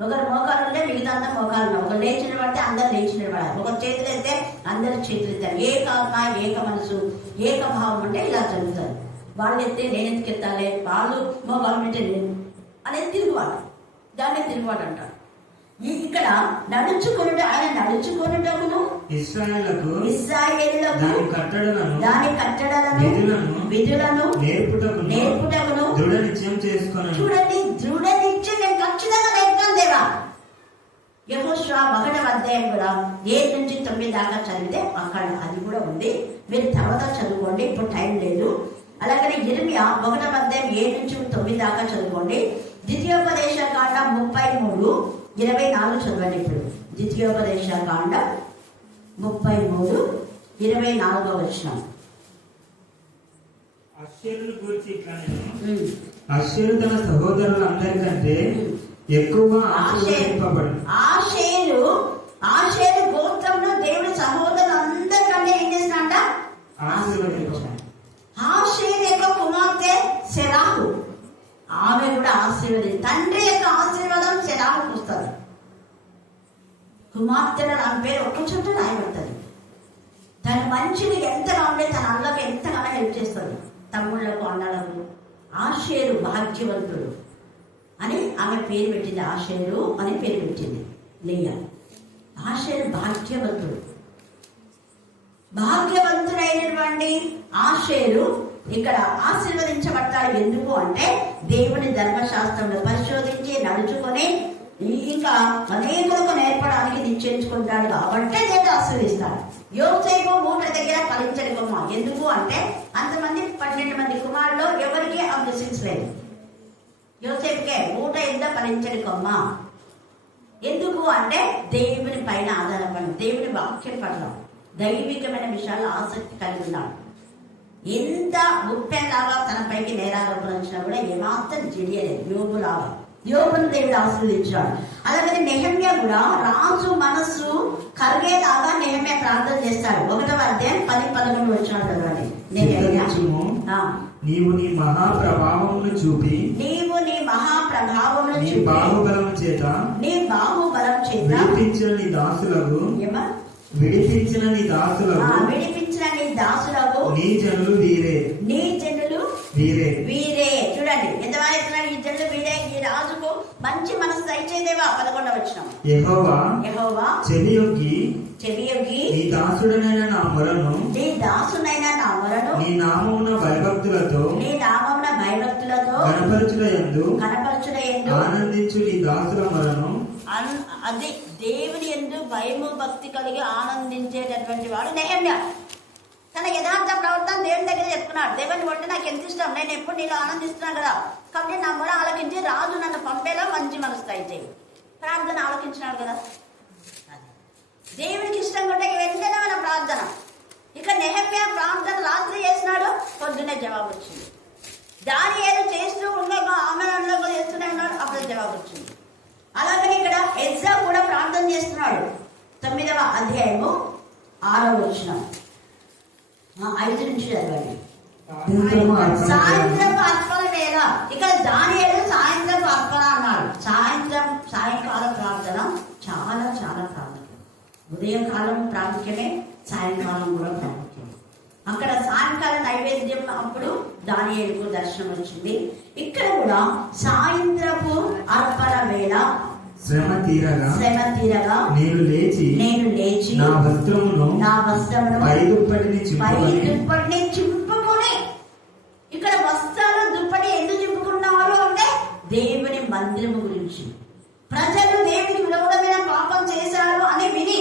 ఒకరు మోకాలు ఉంటే మిగతా అంతా మోకాలు ఉన్నాం. ఒకరు లేచి నిలబడితే అందరు లేచి నిలబడాలి. ఒకరు చేతులు అయితే అందరు చేతులు ఎత్తారు. ఏకాత్మ, ఏక మనసు, ఏకభావం ఉంటే ఇలా జరుగుతుంది. వాళ్ళు ఎత్తే నేను ఎందుకు ఎత్తాలి, వాళ్ళు మోకాలు ఉంటే నేను అనేది తిరుగుబాటు. దాన్ని తిరుగుబాటు అంటారు. ఇక్కడ నడుచుకొనుట ఆయన నడుచుకొనుటకును ఇశ్రాయేలులకు దాని కట్టడలను విధులను నేర్పుటకును దృఢ నిశ్చయం చేసుకొను. చూడండి, దృఢ నిశ్చయం నేను ఖచ్చితంగా నేర్పుతాను దేవా. యెహోషువ 1వ అధ్యాయం కూడా 7 నుంచి 9 దాకా చదివితే అక్కడ అది కూడా ఉంది. మీరు తర్వాత చదువుకోండి, ఇప్పుడు టైం లేదు. అలాగే యిర్మీయా 1వ అధ్యాయం 7 నుంచి 9 దాకా చదువుకోండి. ద్వితీయోపదేశ కాండం 33:24 చదవండి. ఇప్పుడు ద్వితీయోపదేశ కాండం 33:24 వచనం. అష్షూరు తన సహోదరులందరికంటే ఎక్కువ ఆషేరు గోత్రంలో దేవుడి సహోదరులందరికంటే ఏం చేసినంట ఆశీర్వదించాడు. ఆషేరు యొక్క కుమార్తె సెరాహు, ఆమె కూడా తండ్రి యొక్క ఆశీర్వాదం సెరాహుకు వస్తుంది. కుమార్తెల ఆమె పేరు ఒక్క చోట రాయబడుతుంది. తన మంచిని ఎంతగా ఉండే తన అన్నలకు ఎంతగానో హెల్ప్ చేస్తుంది. తమ్ముళ్లకు, అన్నలకు. ఆషేరు భాగ్యవంతుడు అని ఆమె పేరు పెట్టింది. ఆషేరు అని పేరు పెట్టింది లేయా. ఆషేరు భాగ్యవంతుడు. భాగ్యవంతుడైనటువంటి ఆషేరు ఇక్కడ ఆశీర్వదించబడతాడు. ఎందుకు అంటే దేవుని ధర్మశాస్త్రంలో పరిశోధించి నడుచుకొని ఇంకా అనేకులకు నేర్పడానికి నిశ్చయించుకుంటాడు. కాబట్టి దేవుడు ఆశీర్వదిస్తాడు. యోసేపు మూట దగ్గర ఫలించని కొమ్మ. ఎందుకు అంటే అంతమంది 12 మంది కుమారులు ఎవరికి ఆ బ్లెస్సింగ్స్ లేదు. యోసేపుకే మూట ఎంత ఫలించని కొమ్మ. ఎందుకు అంటే దేవుని పైన ఆధారపడి దేవుని వాక్యం పట్ల దైవికమైన విషయాల్లో ఆసక్తి కలిగి ఉన్నాడు. ఎంత ముప్పెలాగా తన పైకి నేరారోపణ వచ్చినా కూడా ఏమాత్రం జిడియలేదు. యోబును దేవుడు ఆశీర్వదించాడు. అలాగే నెహమ్యా కూడా రాజు మనస్సు కరిగేలాగా నెహమ్యా ప్రార్థన చేస్తాడు. 1వ అధ్యాయం 10-11 వచ్చినాడు చదవండి. నీవు నీ మహాప్రభావమును చూపి నీ బాహుబలం చేత విడిపించిన నీ దాసులకు నీ జనులు వీరే. చూడండి ఎంత బాగా ఈ జనులు వీరే. ఈ రాజుకు మంచి మనసు దయచేదేవా. 11వ వచనం. యెహోవా చెవియొగ్గి నీ దాసుడనైన నా మొరను నీ నామమున భయభక్తులతో కనపరచుటయందు ఆనందించు నీ దాసుల మొరను. అది దేవుని యందు భయము భక్తి కలిగి ఆనందించేటటువంటి వాడు నెహమ్యా. తన యథార్థ ప్రవర్తన దేవుని దగ్గర చెప్తున్నాడు. దేవుని బట్టి నాకు ఎంత ఇష్టం, నేను ఎప్పుడు నీలో ఆనందిస్తున్నాను కదా, కాబట్టి నా మొర ఆలకించి రాజు నన్ను పంపేలా మంచి మనసు దయచేయి. ప్రార్థన ఆలకించినాడు కదా. దేవునికి ఇష్టం ఉంటే వెంటనే మన ప్రార్థన. ఇక నెహమ్యా ప్రార్థన రాత్రి చేసినాడు, పొద్దున్నే జవాబు వచ్చింది. దానియేలు చేస్తూ ఉండగా ఆమె అందులో చేస్తూనే ఉన్నాడు. అప్పుడు జవాబు వచ్చింది. అలాగని ఇక్కడ ఎజ్రా కూడా ప్రార్థన చేస్తున్నాడు. 9వ అధ్యాయము 6వ వచనం 5 నుంచి చదవండి. సాయంత్రపు అర్పణ వేళ. ఇక్కడ దానియేలు సాయంత్రపు అర్పణ అన్నాడు. సాయంకాల ప్రార్థన చాలా చాలా ప్రాముఖ్యం. ఉదయకాలం ప్రాముఖ్యమే, సాయంకాలం కూడా ప్రాముఖ్యం. అక్కడ సాయంకాల నైవేద్యం అప్పుడు దానియేలుకు దర్శనం వచ్చింది. ఇక్కడ కూడా సాయంత్రపు అర్పణ వేళ శ్రమ తీరగా నేను లేచి నా వస్త్రమును పై దుప్పటిని చింపుకొని. ఇక్కడ వస్త్రాలు దుప్పటి ఎందుకు చింపుకున్నారు అంటే దేవుని మందిరము గురించి. ప్రజలు దేవునికి విరోధమైన పాపం చేశారు అని విని,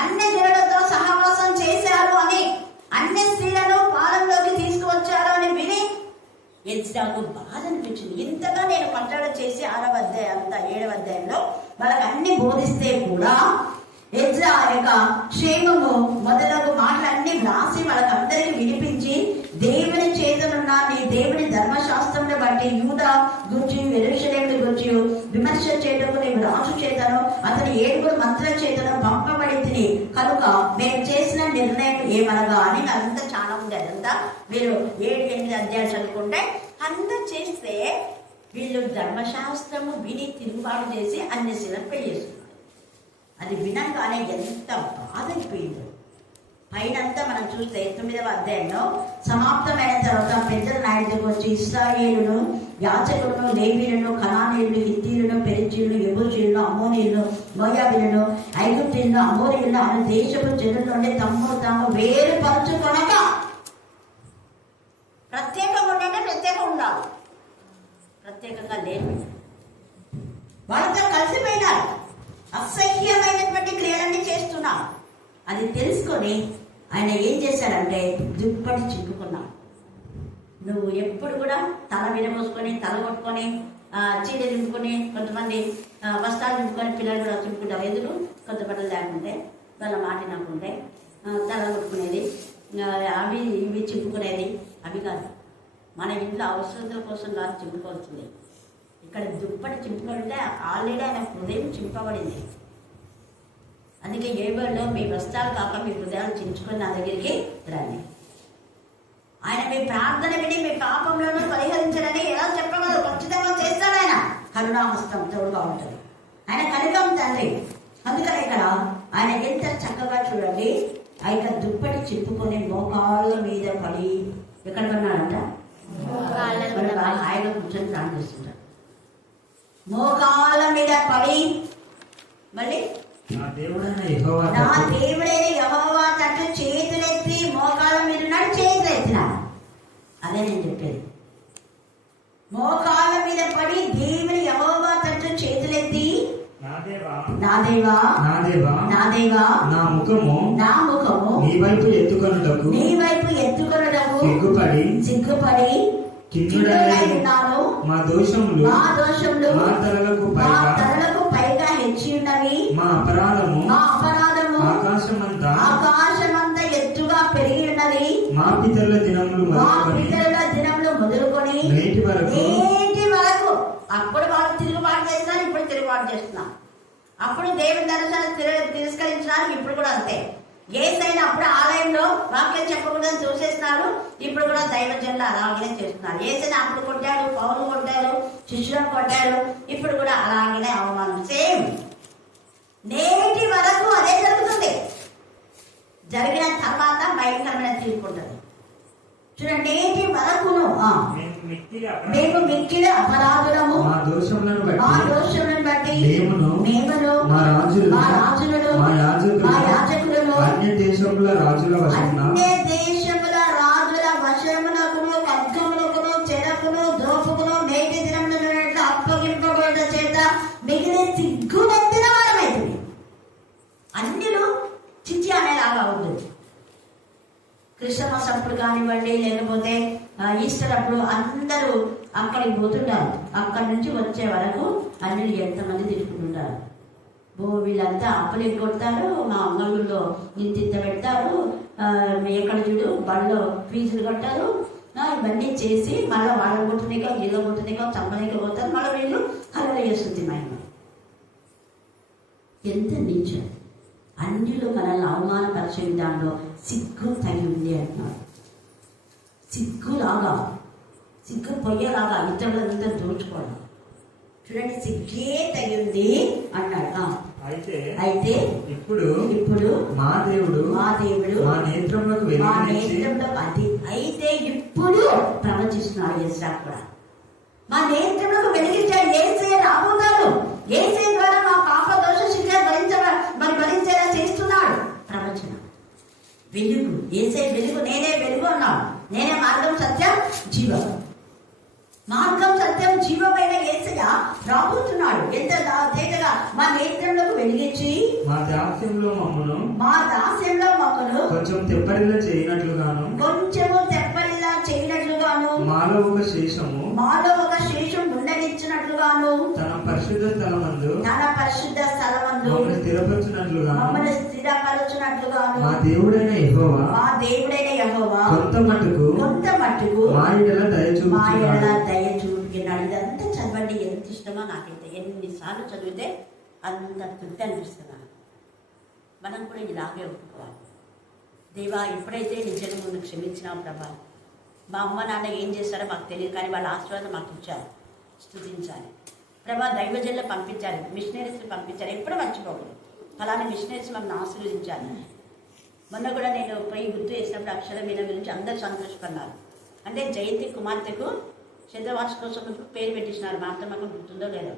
అన్య జనులతో సహవాసం చేశారు అని, అన్య స్త్రీలను పాలనలోకి తీసుకువచ్చారు అని విని ఎజ్రాకు బాధ అనిపించింది. ఇంతగా నేను కట్టడి చేసి 6వ అధ్యాయం 7వ అధ్యాయంలో వాళ్ళకి అన్ని బోధిస్తే కూడా ఎజ్రా యొక్క క్షేమము మొదలగు మాటలన్నీ వ్రాసి వాళ్ళకందరికీ వినిపించి, దేవుని చేతనున్న నీ దేవుని ధర్మశాస్త్రంను బట్టి యూదా గురించి యెరూషలేమును గురించి విమర్శ చేయటకు నేను రాజు చేతను అతని 7 మంత్రుల చేతను పంపబడి తిని కనుక మేము చేసిన నిర్ణయం ఏమనగా అని. అదంతా చాలా ఉంది. అదంతా మీరు 7-8 అధ్యాయాలు చదువుకుంటే అంతా చేస్తే వీళ్ళు ధర్మశాస్త్రము విని తిరుగుబాటు చేసి అన్ని శిలను పెళ్లి చేస్తున్నారు. అది వినగానే ఎంత బాధ అయిపోయిందో. పైనంతా మనం చూస్తే 9వ అధ్యాయంలో సమాప్తమైన తర్వాత పెద్దల నాయకులకు వచ్చి ఇశ్రాయేలును, యాజకులను, లేవీయులను, కనానీయులను, హిత్తీయులను, పెరిజీయులను, యెబూసీయులను, అమ్మోనీయులను, మోయాబీయులను, ఐగుప్తీయులను, అమోరీయులను అనే దేశపు జనుల నుండి తాము వేరుపరచుకొనక. ప్రత్యేకంగా ఉండాలంటే ప్రత్యేకంగా ఉండాలి, ప్రత్యేకంగా లేదు. వాళ్ళతో కలిసిపోయినారు. అసహ్యమైనటువంటి క్రియలన్నీ చేస్తున్నారు. అది తెలుసుకొని ఆయన ఏం చేశాడంటే దుప్పటి చింపుకున్నాడు. నువ్వు ఎప్పుడు కూడా తల విరమోసుకొని, తల కొట్టుకొని, చీర చింపుకొని, కొంతమంది వస్త్రాలు చింపుకొని, పిల్లలు కూడా చింపుకుంటారు. ఎందుకు? కొత్త బట్టలు లేకుంటే, వాళ్ళ మాట నాకుంటే తల కొట్టుకునేది, అవి ఇవి చింపుకునేది. అవి కాదు, మన ఇంట్లో అవసరతల కోసం కాదు చింపుకోవాల్సింది. ఇక్కడ దుప్పటి చింపుకుంటే ఆల్రెడీ ఆయన హృదయం చింపబడింది. అందుకే ఏబుల్లో మీ వస్త్రాలు కాక మీ హృదయాలు చించుకొని నా దగ్గరికి రండి. ఆయన మీ ప్రార్థన విని మీ పాపంలోనూ పరిహరించడని ఎలా చెప్పగలరు? ఖచ్చితంగా చేస్తాడు. ఆయన కరుణాహస్తం తోడుగా ఉంటుంది. ఆయన కనికరం తండ్రి. అందుకని ఇక్కడ ఆయన ఎంత చక్కగా చూడండి, ఆ యొక్క దుప్పటి చింపుకొని మోకాళ్ళ మీద పడి ఎక్కడ పడినాడంట? ఆయన కూర్చొని ప్రార్థిస్తుంటాడు. మోకాళ్ళ మీద పడి మళ్ళీ నా దేవుడైన యెహోవా తట్టు చేతులెత్తి మోకాళ్ళ మీద ఉన్నాడు, చేతులెత్తినా. అదే నేను చెప్పేది. మోకాళ్ళ మీద పడి దేవుని యెహోవా తట్టు చేతులెత్తి నా దేవా నా ముఖము నీ వైపు ఎత్తుకొనుటకు సిగ్గుపడి ఉన్నాను. మా దోషములు మా తలలకు పైగా హెచ్చి ఉన్నవి. మా అపరాధము ఆకాశమంతా ఎత్తుగా పెరిగి ఉన్నది. మా పితరుల దినములు మొదలుకొని నేటి వరకు. అప్పుడు వాళ్ళు తిరుగుబాటు చేస్తున్నారు, ఇప్పుడు తిరుగుబాటు చేస్తున్నారు. అప్పుడు దేవుని దర్శనాన్ని తిరస్కరించినారు, ఇప్పుడు కూడా అంతే. ఏసైనా అప్పుడు ఆలయంలో వాక్యం చెప్పకూడదని చూసేస్తున్నారు, ఇప్పుడు కూడా దైవజనులు అలాగే చేస్తున్నారు. ఏసైనా అప్పుడు కొట్టాడు, పౌలు కొట్టాడు, శిష్యులను కొట్టాడు, ఇప్పుడు కూడా అలాగనే అవమానం. సేమ్ నేటి వరకు అదే జరుగుతుంది. జరిగిన తర్వాత భయంకరమైన తీర్పు ఉంటుంది. చూడండి, నేటి వరకును మేము మిక్కిలి అపరాధులము, మా దోషములను బట్టి మేమును మా రాజులను మా యాజకులను అన్య దేశముల రాజుల వశమునకును ఖడ్గమునకును చెరకును దోపుకును నేటి దినముల అప్పగింపబడిన చేత మిగిలిన సిగ్గునెత్తిన వారమైతుంది. అన్యులు చిచ్చి అనేలాగా ఉంటుంది. క్రిస్మస్ అప్పుడు కానివ్వండి, లేకపోతే ఈస్టర్ అప్పుడు అందరూ అక్కడికి పోతుంటారు. అక్కడి నుంచి వచ్చే వరకు అన్యులు ఎంతమంది తిరుగుతుంటారు. వీళ్ళంతా అప్పులు కొడతారు, మా అంగళ్ళలో ఇంత పెడతారు, ఎక్కడ చూడు బడిలో ఫీజులు కట్టారు, ఇవన్నీ చేసి మళ్ళీ వాళ్ళ కొట్టునికో వీళ్ళ కొట్టునికో చంపనికో పోతారు. మళ్ళీ వీళ్ళు హల్లెలూయా స్తుతి మహిమ. ఎంత నీచం! అన్యులు మనల్ని అవమానపరిచే విధానంలో సిగ్గు తగి ఉంది అంటున్నారు. సిగ్గులాగా, సిగ్గు పొయ్యేలాగా ఇతరులంతా దోచుకోవడం. చూడండి, సిగ్గే తగి ఉంది అన్నాడు. అయితే ఇప్పుడు మా దేవుడు మా నేత్రంలోకి అది అయితే ఇప్పుడు ప్రవచిస్తున్నాడు యేసయ్య కూడా. మా నేత్రంలోకి వెలిగించాడు. యేసయ్య రాబోతాడు. యేసయ్య ద్వారా మా పాప దోష శిక్ష భరించేలా చేస్తున్నాడు. ప్రవచన వెలుగు, యేసయ్య వెలుగు, నేనే వెలుగు అన్నాడు. నేనే మార్గం, సత్యం, జీవం. మార్గం, సత్యం, జీవమైన యేసయ్య రాబోతున్నాడు. ఎంత తేటగా మా నేత్రంలోకి వెలిగించి మా దాస్యంలో మమ్మను కొంచెము తెప్పరిల్లా చేయనట్లుగాను మాలో ఒక శేషం ఉండనిచ్చినట్లుగాను తన పరిశుద్ధ స్థలమందు మమ్మల్ని స్థిరపరచునట్లుగాను మా దేవుడైన యెహోవా కొంత మట్టుకు మా యెడల దయ చూపుతున్నాడు. ఇదంతా చదవండి, ఎంత ఇష్టమో నాకైతే. ఎన్నిసార్లు చదివితే అంత తృప్తి అనిపిస్తున్నాను. మనం కూడా ఇలాగే ఒప్పుకోవాలి. దేవా, ఎప్పుడైతే నిజంగా ముందు క్షమించినావు ప్రభా, మా అమ్మ నాన్న ఏం చేస్తారో మాకు తెలియదు, కానీ వాళ్ళ ఆశీర్వాదం మాకు ఇచ్చారు, స్తుతించాలి ప్రభా. దైవజనులు పంపించారు, మిషనరీస్ని పంపించారు, ఎప్పుడు మర్చిపోకూడదు. అలానే మిషనరీస్ మమ్మల్ని ఆశీర్వదించాలి. మొన్న కూడా నేను పోయి గుర్తు చేసినప్పుడు అక్షర మీన గురించి అందరూ సంతోషపడినారు. అంటే జయంతి కుమార్తెకు శతవార్షికోత్సవం పేరు పెట్టించినారు. మా అత్తమ్మకు గుర్తుందో లేదో,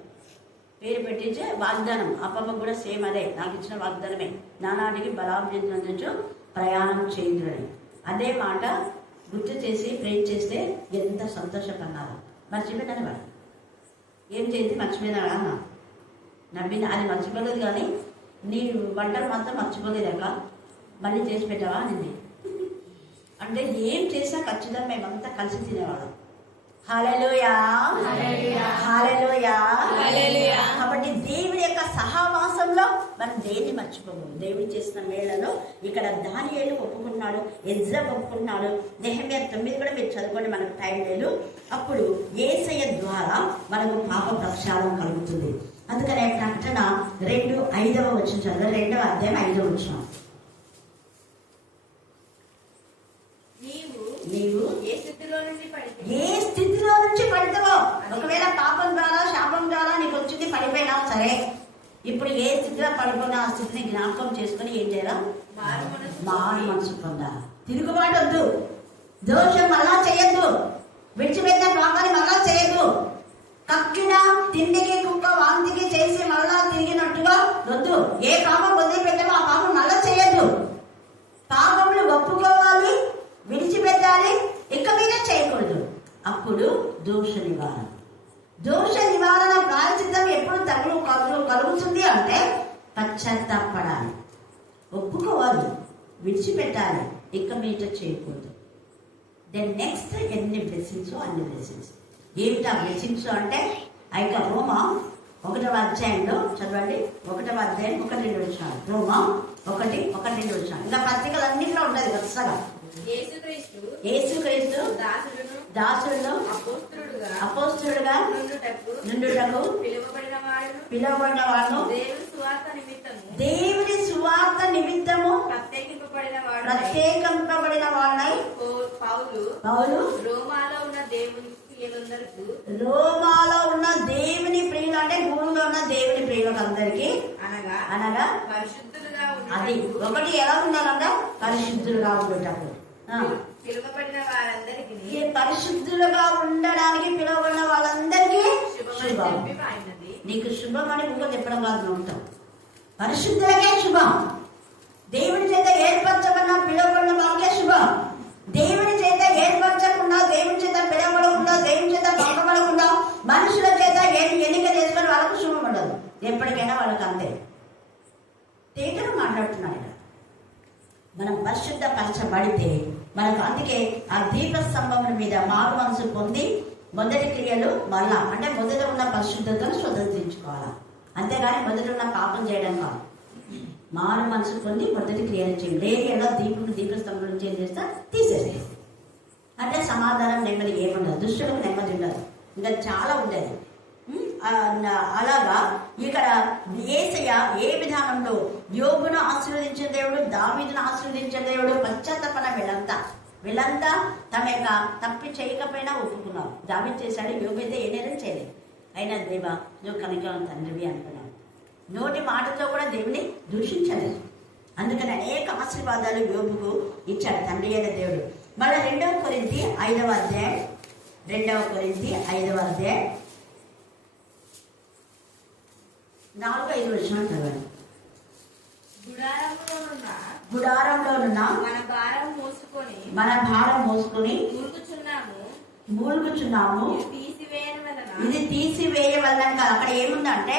పేరు పెట్టించే వాగ్దానం. అప్పమ్మ కూడా సేమ్ అదే, నాకు ఇచ్చిన వాగ్దానమే, నానాటికి బలాభివృద్ధి ప్రయాణం చేయుదురని. అదే మాట గుర్తు చేసి ప్రేర్ చేస్తే ఎంత సంతోషపడినారు. మర్చిపోయినాను వాడు ఏం చేసి మర్చిపోయినాడా అన్న నవ్విన. అది మర్చిపోలేదు, కానీ నీ వంటలు మాత్రం మర్చిపోలేదాక మళ్ళీ చేసి పెట్టావా అని. అంటే ఏం చేసినా ఖచ్చితంగా మేమంతా కలిసి తినేవాళ్ళం. హల్లెలూయా, హల్లెలూయా. కాబట్టి దేవుడి యొక్క సహవాసంలో మనం దేన్ని మర్చిపోము. దేవుడు చేసిన మేళలో ఇక్కడ దానియేలు ఒప్పుకున్నాడు, ఎజ్రా ఒప్పుకున్నాడు, నెహెమ్యా 9 కూడా మీరు చదువుకోండి, మనకు టైం లేదు. అప్పుడు యేసయ్య ద్వారా మనకు పాప ప్రక్షాళన కలుగుతుంది. అందుకనే ప్రకటన 2:5 చదువు, 2వ అధ్యాయం 5వ వచనం. నీవు ఏ స్థితిలో నుంచి పడితావో, ఒకవేళ పాపం ద్వారా శాపం ద్వారా నీకు వచ్చింది పడిపోయినా సరే, ఇప్పుడు ఏ స్థితిలో పడిపోయినా ఆ స్థితిని జ్ఞాపకం చేసుకుని ఏం చేయాలా? మారు మనసు పొందాలి. తిరుగుబాటు వద్దు, దోషం మళ్ళా చేయొద్దు, విడిచిపెట్టిన పాపాన్ని మళ్ళా చేయొద్దు. కక్కిన తిండికి కుక్క వాంతికి చేసి మళ్ళా తిరిగినట్టుగా వద్దు. ఏ పాపం వదిలిపెట్టామో ఆ పాపం మళ్ళా చేయొద్దు. పాపములు ఒప్పుకోవాలి, విడిచిపెట్టాలి, ఇక మీద చేయకూడదు. అప్పుడు దోష నివారణ ప్రాయశ్చిత్తం ఎప్పుడు కలుగుతుంది అంటే పశ్చాత్తాపడాలి, ఒప్పుకోవాలి, విడిచిపెట్టాలి, ఇక మీద చేయకూడదు. దెన్ నెక్స్ట్ ఎన్ని బ్లెస్సింగ్స్ అన్ని బ్లెస్సింగ్స్. ఏమిటా బ్లెస్సింగ్స్ అంటే ఇక రోమా 1వ అధ్యాయంలో చదవండి, 1వ అధ్యాయం 1-2 వచనాలు. రోమా 1:1-2 వచనాలు. ఇంకా పత్రికలు అన్నింటిలో ఉండదు వరుసగా. యేసుక్రీస్తు దాసుడును అపోస్తలుడుగా నుండుటకు పిలువబడిన వాడు, దేవుని సువార్త నిమిత్తము ప్రత్యేకింపబడిన వాడై పౌలు రోమాలో ఉన్న దేవుని ప్రియులు అంటే భూమిలో ఉన్న దేవుని ప్రియులకు అందరికి అనగా అది ఒకటి ఎలా ఉండాలంటే పరిశుద్ధులుగా ఉండేటప్పుడు, పరిశుద్ధులుగా ఉండడానికి పిలువబడిన వాళ్ళందరికీ శుభం. నీకు శుభం అని ఇంకో చెప్పడం కాదు, ఉంటాం పరిశుద్ధులకే శుభం. దేవుని చేత ఏర్పరచబడిన పిలువబడిన వాళ్ళకే శుభం. దేవుని చేత ఏర్పరచకుండా, దేవుని చేత పిలవబడకుండా, దేవుని చేత పంపబడకుండా మనుషుల చేత ఎన్నిక చేసుకుని వాళ్ళకు శుభం ఉండదు. ఎప్పటికైనా వాళ్ళకి అంతే. తేటగా మాట్లాడుతున్నాడు ఇక్కడ. మనం పరిశుద్ధపరచబడితే మనకు అందుకే ఆ దీపస్తంభం మీద మారు మనసు పొంది మొదటి క్రియలు మళ్ళా అంటే మొదట ఉన్న పరిశుద్ధతను స్వతంత్రించుకోవాలా. అంతేగాని మొదట ఉన్న పాపం చేయడం కాదు. మారు మనసు పొంది మొదటి క్రియలు చేయండి. లేని ఎలా దీపస్తంభం నుంచి ఏం చేస్తా తీసేస్తే అంటే సమాధానం నెమ్మది ఏముండదు, దుష్టులకు నెమ్మది ఉండదు, ఇంకా చాలా ఉండదు. అలాగా ఇక్కడ యేసయ్య ఏ విధానంలో యోబును ఆశీర్వదించిన దేవుడు, దావీదును ఆశీర్వదించిన దేవుడు. పశ్చాత్తపన వీళ్ళంతా తమ యొక్క తప్పి చేయకపోయినా ఒప్పుకున్నావు. దావీదు చేశాడు, యోబు అయితే ఏ నేరం చేయలేదు. అయినా దేవా నువ్వు కనికరం తండ్రివి అనుకున్నావు. నోటి మాటతో కూడా దేవుని దూషించలేదు. అందుకని అనేక ఆశీర్వాదాలు యోబుకు ఇచ్చాడు తండ్రి అయిన దేవుడు. మళ్ళీ 2 కొరింథీ 5వ అధ్యాయం 4-5 వచనం చదవండి. గుడారంలోనున్న మన భారం మోసుకొని మూలుగుచున్నాము. ఇది తీసివేయవలన కాదు. అక్కడ ఏముందంటే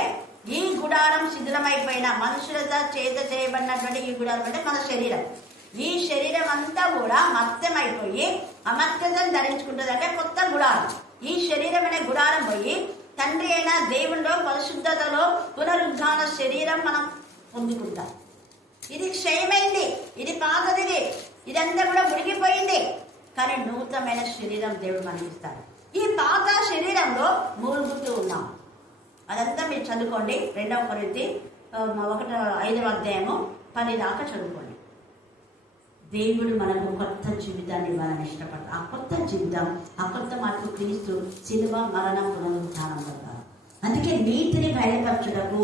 ఈ గుడారం శిథిలమైపోయిన మనుషులతో చేత చేయబడినటువంటి ఈ గుడారం అంటే మన శరీరం. ఈ శరీరం అంతా కూడా మత్యమైపోయి అమర్త్యతను ధరించుకుంటుంది. అంటే కొత్త గుడారం. ఈ శరీరం అనే గుడారం పోయి తండ్రి అయిన దేవుల్లో పరిశుద్ధతలో పునరుద్ధాన శరీరం మనం పొందుకుంటాం. ఇది క్షయమైంది, ఇది పాతది, ఇదంతా కూడా మురిగిపోయింది. కానీ నూతనమైన శరీరం దేవుడు మనకి ఇస్తాడు. ఈ పాత శరీరంలో మూలుగుతూ ఉన్నాం. అదంతా మీరు చదువుకోండి. 2 కొరింథీ 5వ అధ్యాయము 10 దాకా చదువుకోండి. దేవుడు మనకు కొత్త జీవితాన్ని ఇవ్వాలని ఇష్టపడతాడు. ఆ కొత్త జీవితం, ఆ కొత్త మార్పు క్రీస్తు శిలువ మరణం పునరుద్ధానం వల్ల. అందుకే నీతిని బయలుపరచుటకు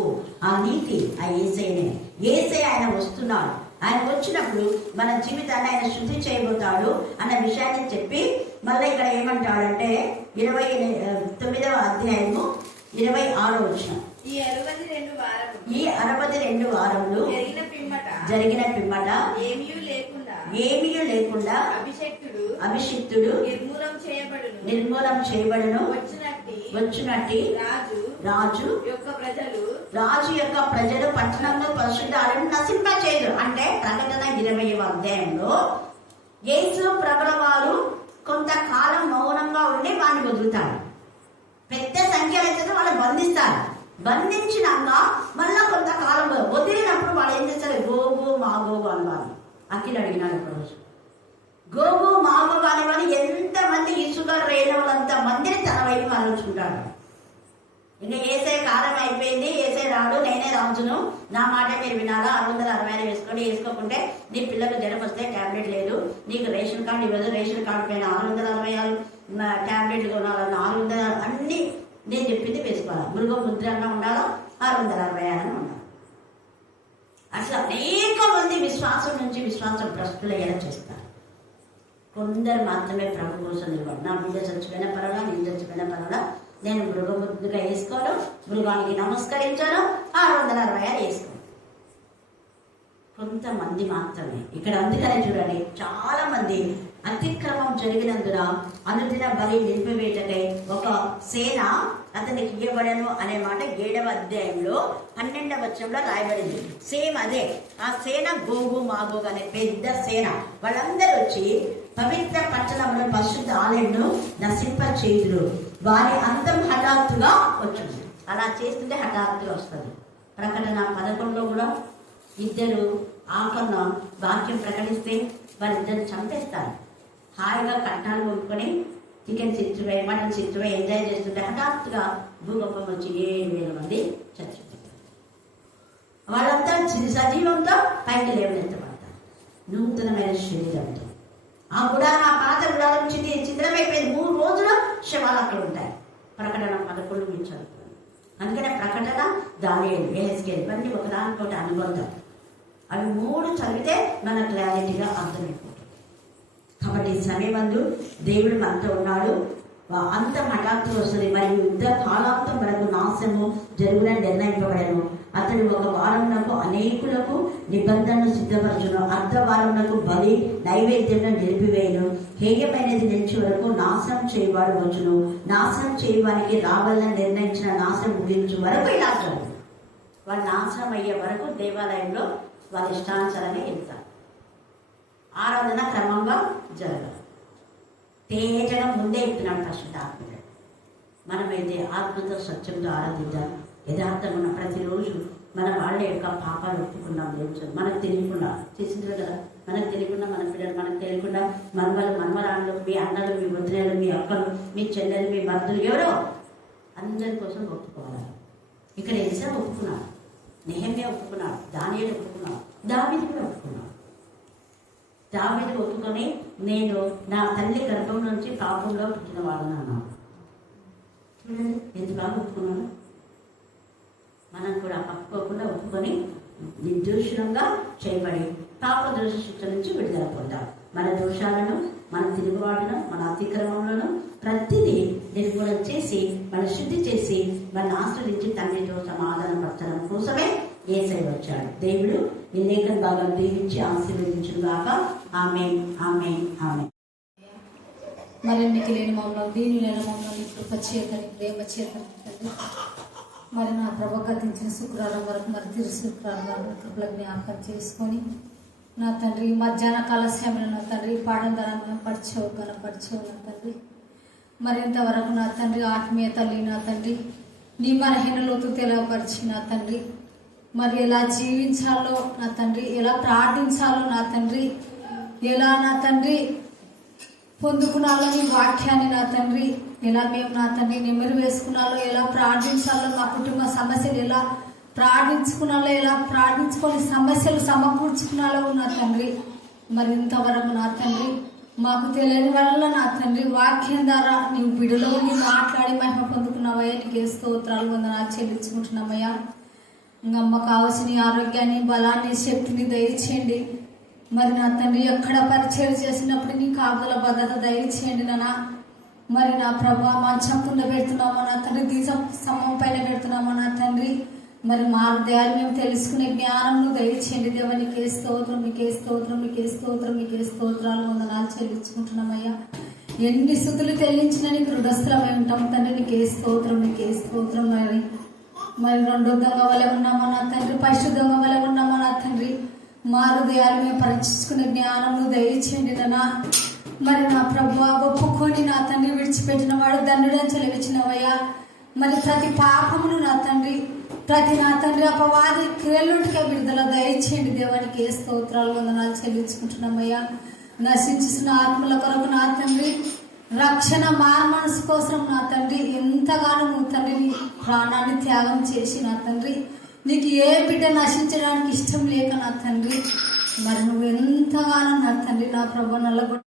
ఆ నీతి ఆ యేసయ్యనే. యేసయ్య ఆయన వస్తున్నాడు. ఆయన వచ్చినప్పుడు మన జీవితాన్ని ఆయన శుద్ధి చేయబోతాడు అన్న విషయాన్ని చెప్పి మళ్ళీ ఇక్కడ ఏమంటాడంటే 29వ అధ్యాయము 26వ వచనం. ఈ 62 వారములు జరిగిన పిమ్మట ఏమీ లేకుండా అభిషిక్తుడు నిర్మూలం చేయబడును. వచ్చినట్టి రాజు యొక్క ప్రజలు పట్టణంలో పరిశుద్ధాలను నశింపచేయదు. అంటే ప్రకటన 20వ అధ్యాయంలో యేసు ప్రభుల వారు కొంతకాలం మౌనంగా ఉండి వాడిని వదులుతాడు. పెద్ద సంఖ్యలో అయితే వాళ్ళు బంధిస్తారు. బంధించినాక మళ్ళా కొంతకాలం వదిలినప్పుడు వాళ్ళు ఏం చేస్తారు? గోగు మాగోగు అనేవాళ్ళు. అఖిల్ అడిగినాడు ఒకరోజు, గోగు మాగోగు అనేవాళ్ళు ఎంతమంది ఇసుక రేణువులంత మందిని తన వైపు ఆలోచుకుంటాడు. ఇంకా యేసయ్య కాలం అయిపోయింది, యేసయ్య రాడు, నేనే రాజును, నా మాట మీరు వినాలా, 666 వేసుకోండి. వేసుకోకుంటే నీ పిల్లలకు జ్వరం వస్తే ట్యాబ్లెట్ లేదు, నీకు రేషన్ కార్డు ఇవ్వదు, రేషన్ కార్డు పైన 666 ట్యాబ్లెట్లు కొనాలన్న 600 అన్ని నేను చెప్పింది వేసుకోవాలి. మృగం ముద్రగా ఉండాలా, 666 ఉండాలి. అసలు అనేక మంది విశ్వాసం నుంచి విశ్వాసం భ్రష్టులయ్యేలా చేస్తారు. కొందరు మాత్రమే ప్రభు కోసం నిలబడి, నా బిడ్డ చచ్చిపోయిన పర్వాలా, నేను చచ్చిపోయిన పర్వాలా, నేను మృగముద్దుగా వేసుకోను, మృగానికి నమస్కరించాను, 666 వేసుకోను. కొంతమంది మాత్రమే ఇక్కడ. అందుకనే చూడండి, చాలా మంది అతిక్రమం జరిగినందున అనుదిన బలి నిలిపివేటకై ఒక సేన అతనికి ఇవ్వబడను అనే మాట 7వ అధ్యాయంలో 12వ వచనంలో రాయబడింది. సేమ్ అదే. ఆ సేన గోగు మాగోగు అనే పెద్ద సేన. వాళ్ళందరూ వచ్చి పవిత్ర పట్టణంలో పరిశుద్ధ ఆలయంను నశింపచేయుదురు. వారి అంతం హఠాత్తుగా వచ్చింది. అలా చేస్తుంటే హఠాత్తుగా వస్తుంది. ప్రకటన 11లో కూడా ఇద్దరు ఆకరణ వాక్యం ప్రకటిస్తే వారిద్దరు చంపేస్తారు. హాయిగా కట్నాలు కొనుక్కొని చికెన్ 60 మటన్ 60 ఎంజాయ్ చేస్తుంటే హఠాత్తుగా భూకంపం వచ్చి 7,000 మంది చచ్చిపోతారు. వాళ్ళంతా సజీవంతో పైకి లేవనెత్తబడతారు. నూతనమైన శరీరంతో. ఆ గుడారం, ఆ పాత గుడారం చిత్రమైపోయింది. 3 రోజులు శవాలు అక్కడ ఉంటాయి. ప్రకటన 11 మీరు చదువుకోండి. అందుకనే ప్రకటన, దానియేలు, యెహెజ్కేలు ఇవన్నీ ఒకదానితోటి అనుబంధం. అవి 3 చదివితే మన క్లారిటీగా అర్థమైపోతుంది. కాబట్టి ఈ సమయమందు దేవుడు మనతో ఉన్నాడు. అంతం హఠాత్తుగా వస్తుంది. మరియు యుద్ధ కాలాంతం వరకు నాశనము జరుగునని నిర్ణయింపబడను. అతడు ఒక వారమునకు అనేకులకు నిబంధనను సిద్ధపరచును. అర్ధవారమునకు బలి నైవేద్యంలో నిలిపివేయను. హేయమైనది నిలిచి వరకు నాశనం చేయవాడు వచ్చును. నాశనం చేయడానికి రావాలని నిర్ణయించిన నాశనం ముగించు వరకు ఇలా జరుగుతుంది. వాళ్ళు నాశనం అయ్యే వరకు దేవాలయంలో వాళ్ళ ఇష్టానుసారంగా వెళ్తారు. ఆరాధన క్రమంగా జరగదు. తేజగా ముందే ఇస్తున్నాడు పరిశుద్ధాత్ముడు. మనమైతే ఆత్మతో సత్యంతో ఆరాధిద్దాం. యథార్థంగా ప్రతిరోజు మన వాళ్ళ యొక్క పాపాలు ఒప్పుకున్నాం దేవుడు మనకు తెలియకుండా చేసింది కదా, మనకు తెలియకుండా మన పిల్లలు మనకు తెలియకుండా మనవరాళ్ళు, మీ అన్నలు, మీ వదిలేలు, మీ అక్కలు, మీ చెల్లెలు, మీ భర్తలు ఎవరో అందరి కోసం ఒప్పుకోవాలి. ఇక్కడ ఎలిసా ఒప్పుకున్నాడు, నెహెమ్యా ఒప్పుకున్నాడు, దానియేలు ఒప్పుకున్నాడు, దావీదు కూడా ఒప్పుకున్నాడు. దావీదు ఒప్పుకొని నేను నా తల్లి గర్భం నుంచి పాపంలో పుట్టిన వాళ్ళని అన్నాడు. చూడండి ఎంత బాగా ఒప్పుకున్నాడు. మనం కూడా పప్పుకోకుండా ఒప్పుకొని నిర్దోషంగా చేయబడి పాప దోష శిక్ష నుంచి విడుదల పొందాం. మన దోషాలను, మన తిరుగుబాటును, మన అతిక్రమములను ప్రతిదీ నిర్మూలన చేసి మన శుద్ధి చేసి మన ఆశ్రయించి తండ్రితో సమాధానం పరచడం కోసమే యేసయ్య వచ్చాడు. దేవుడు ఈ లేఖన భాగం దీవించి ఆశీర్వదించును గాక. ఆమేన్, ఆమేన్, ఆమేన్. మరెన్నికి లేని మమ్మల్ని దీనిలైన మమ్మల్ని ఇప్పుడు ప్రత్యేకని ప్రేమ చేతండి. మరి నా ప్రభ గతించిన శుక్రవారం వరకు మరి తిరు శుక్రవారం వరకు కృపల జ్ఞాపకం చేసుకొని నా తండ్రి మధ్యాహ్న కాల సమయంలో నా తండ్రి పాఠం ద్వారా పడిచావు కనపడిచావు నా తండ్రి. మరింతవరకు నా తండ్రి ఆత్మీయ తల్లి నా తండ్రి నీ బలహీన లోతు తెలియపరిచి నా తండ్రి మరి ఎలా జీవించాలో నా తండ్రి, ఎలా ప్రార్థించాలో నా తండ్రి, ఎలా నా తండ్రి పొందుకున్నాలో నీ వాక్యాన్ని నా తండ్రి, ఎలా మేము నా తండ్రి నెమ్మది వేసుకున్నాలో, ఎలా ప్రార్థించాలో, మా కుటుంబ సమస్యలు ఎలా ప్రార్థించుకున్నాలో, ఎలా ప్రార్థించుకొని సమస్యలు సమకూర్చుకున్నాలో నా తండ్రి. మరి ఇంతవరకు నా తండ్రి మాకు తెలియని వల్ల నా తండ్రి వాక్యం ద్వారా నీవు బిడులో నీ మాట్లాడి మహిమ పొందుకున్నావయ్యా. నీకు స్తోత్రాలు వందనాలు చెల్లించుకుంటున్నామయ్యా. అమ్మ కావాల్సిన ఆరోగ్యాన్ని, బలాన్ని, శక్తిని దయచేయండి. మరి నా తండ్రి ఎక్కడ పరిచయం చేసినప్పుడు నీ కాపుదల భద్రత దయచేయండి నాన్న. మరి నా ప్రభా మంచం కింద పెడుతున్నామో నా తండ్రి, దీస స్తంభం పైన పెడుతున్నామో నా తండ్రి, మరి మా హృదయాలు మేము తెలుసుకునే జ్ఞానం దయచేయండి దేవా. నీకే స్తోత్రం, మీకే స్తోత్రం, మీకే స్తోత్రం, మీకే స్తోత్రాలు వందనాలు చెల్లించుకుంటున్నామయ్యా. ఎన్ని స్థుతులు చెల్లించినా నీకు హృదయస్థలమై ఉంటాం తండ్రి. నీకే స్తోత్రం, నీకే స్తోత్రం. మరి రెండో దొంగ వలె ఉన్నామో నా తండ్రి, ఫస్ట్ దొంగ వలె ఉన్నామో నా తండ్రి, మా హృదయాలు మేము పరీక్షించుకునే జ్ఞానం దయచేయండి నాన్న. మరి నా ప్రభు ఒప్పుకొని నా తండ్రి విడిచిపెట్టిన వాడు దండుడని చెలవిచ్చినవయ్యా. మరి ప్రతి పాపమును నా తండ్రి, ప్రతి నా తండ్రి అపవాది క్రియలుంటికే విడుదల దయచేయండి దేవానికి ఏ స్తోత్రాలు వందనాలు చెల్లించుకుంటున్నామయ్యా. నశించిన ఆత్మల కొరకు నా తండ్రి రక్షణ మనసు కోసం నా తండ్రి ఎంతగానో నువ్వు తండ్రి నీ ప్రాణాన్ని త్యాగం చేసి నా తండ్రి నీకు ఏ బిడ్డ నశించడానికి ఇష్టం లేక నా తండ్రి మరి నువ్వు ఎంతగానో నా తండ్రి నా ప్రభు నల్లగొట్ట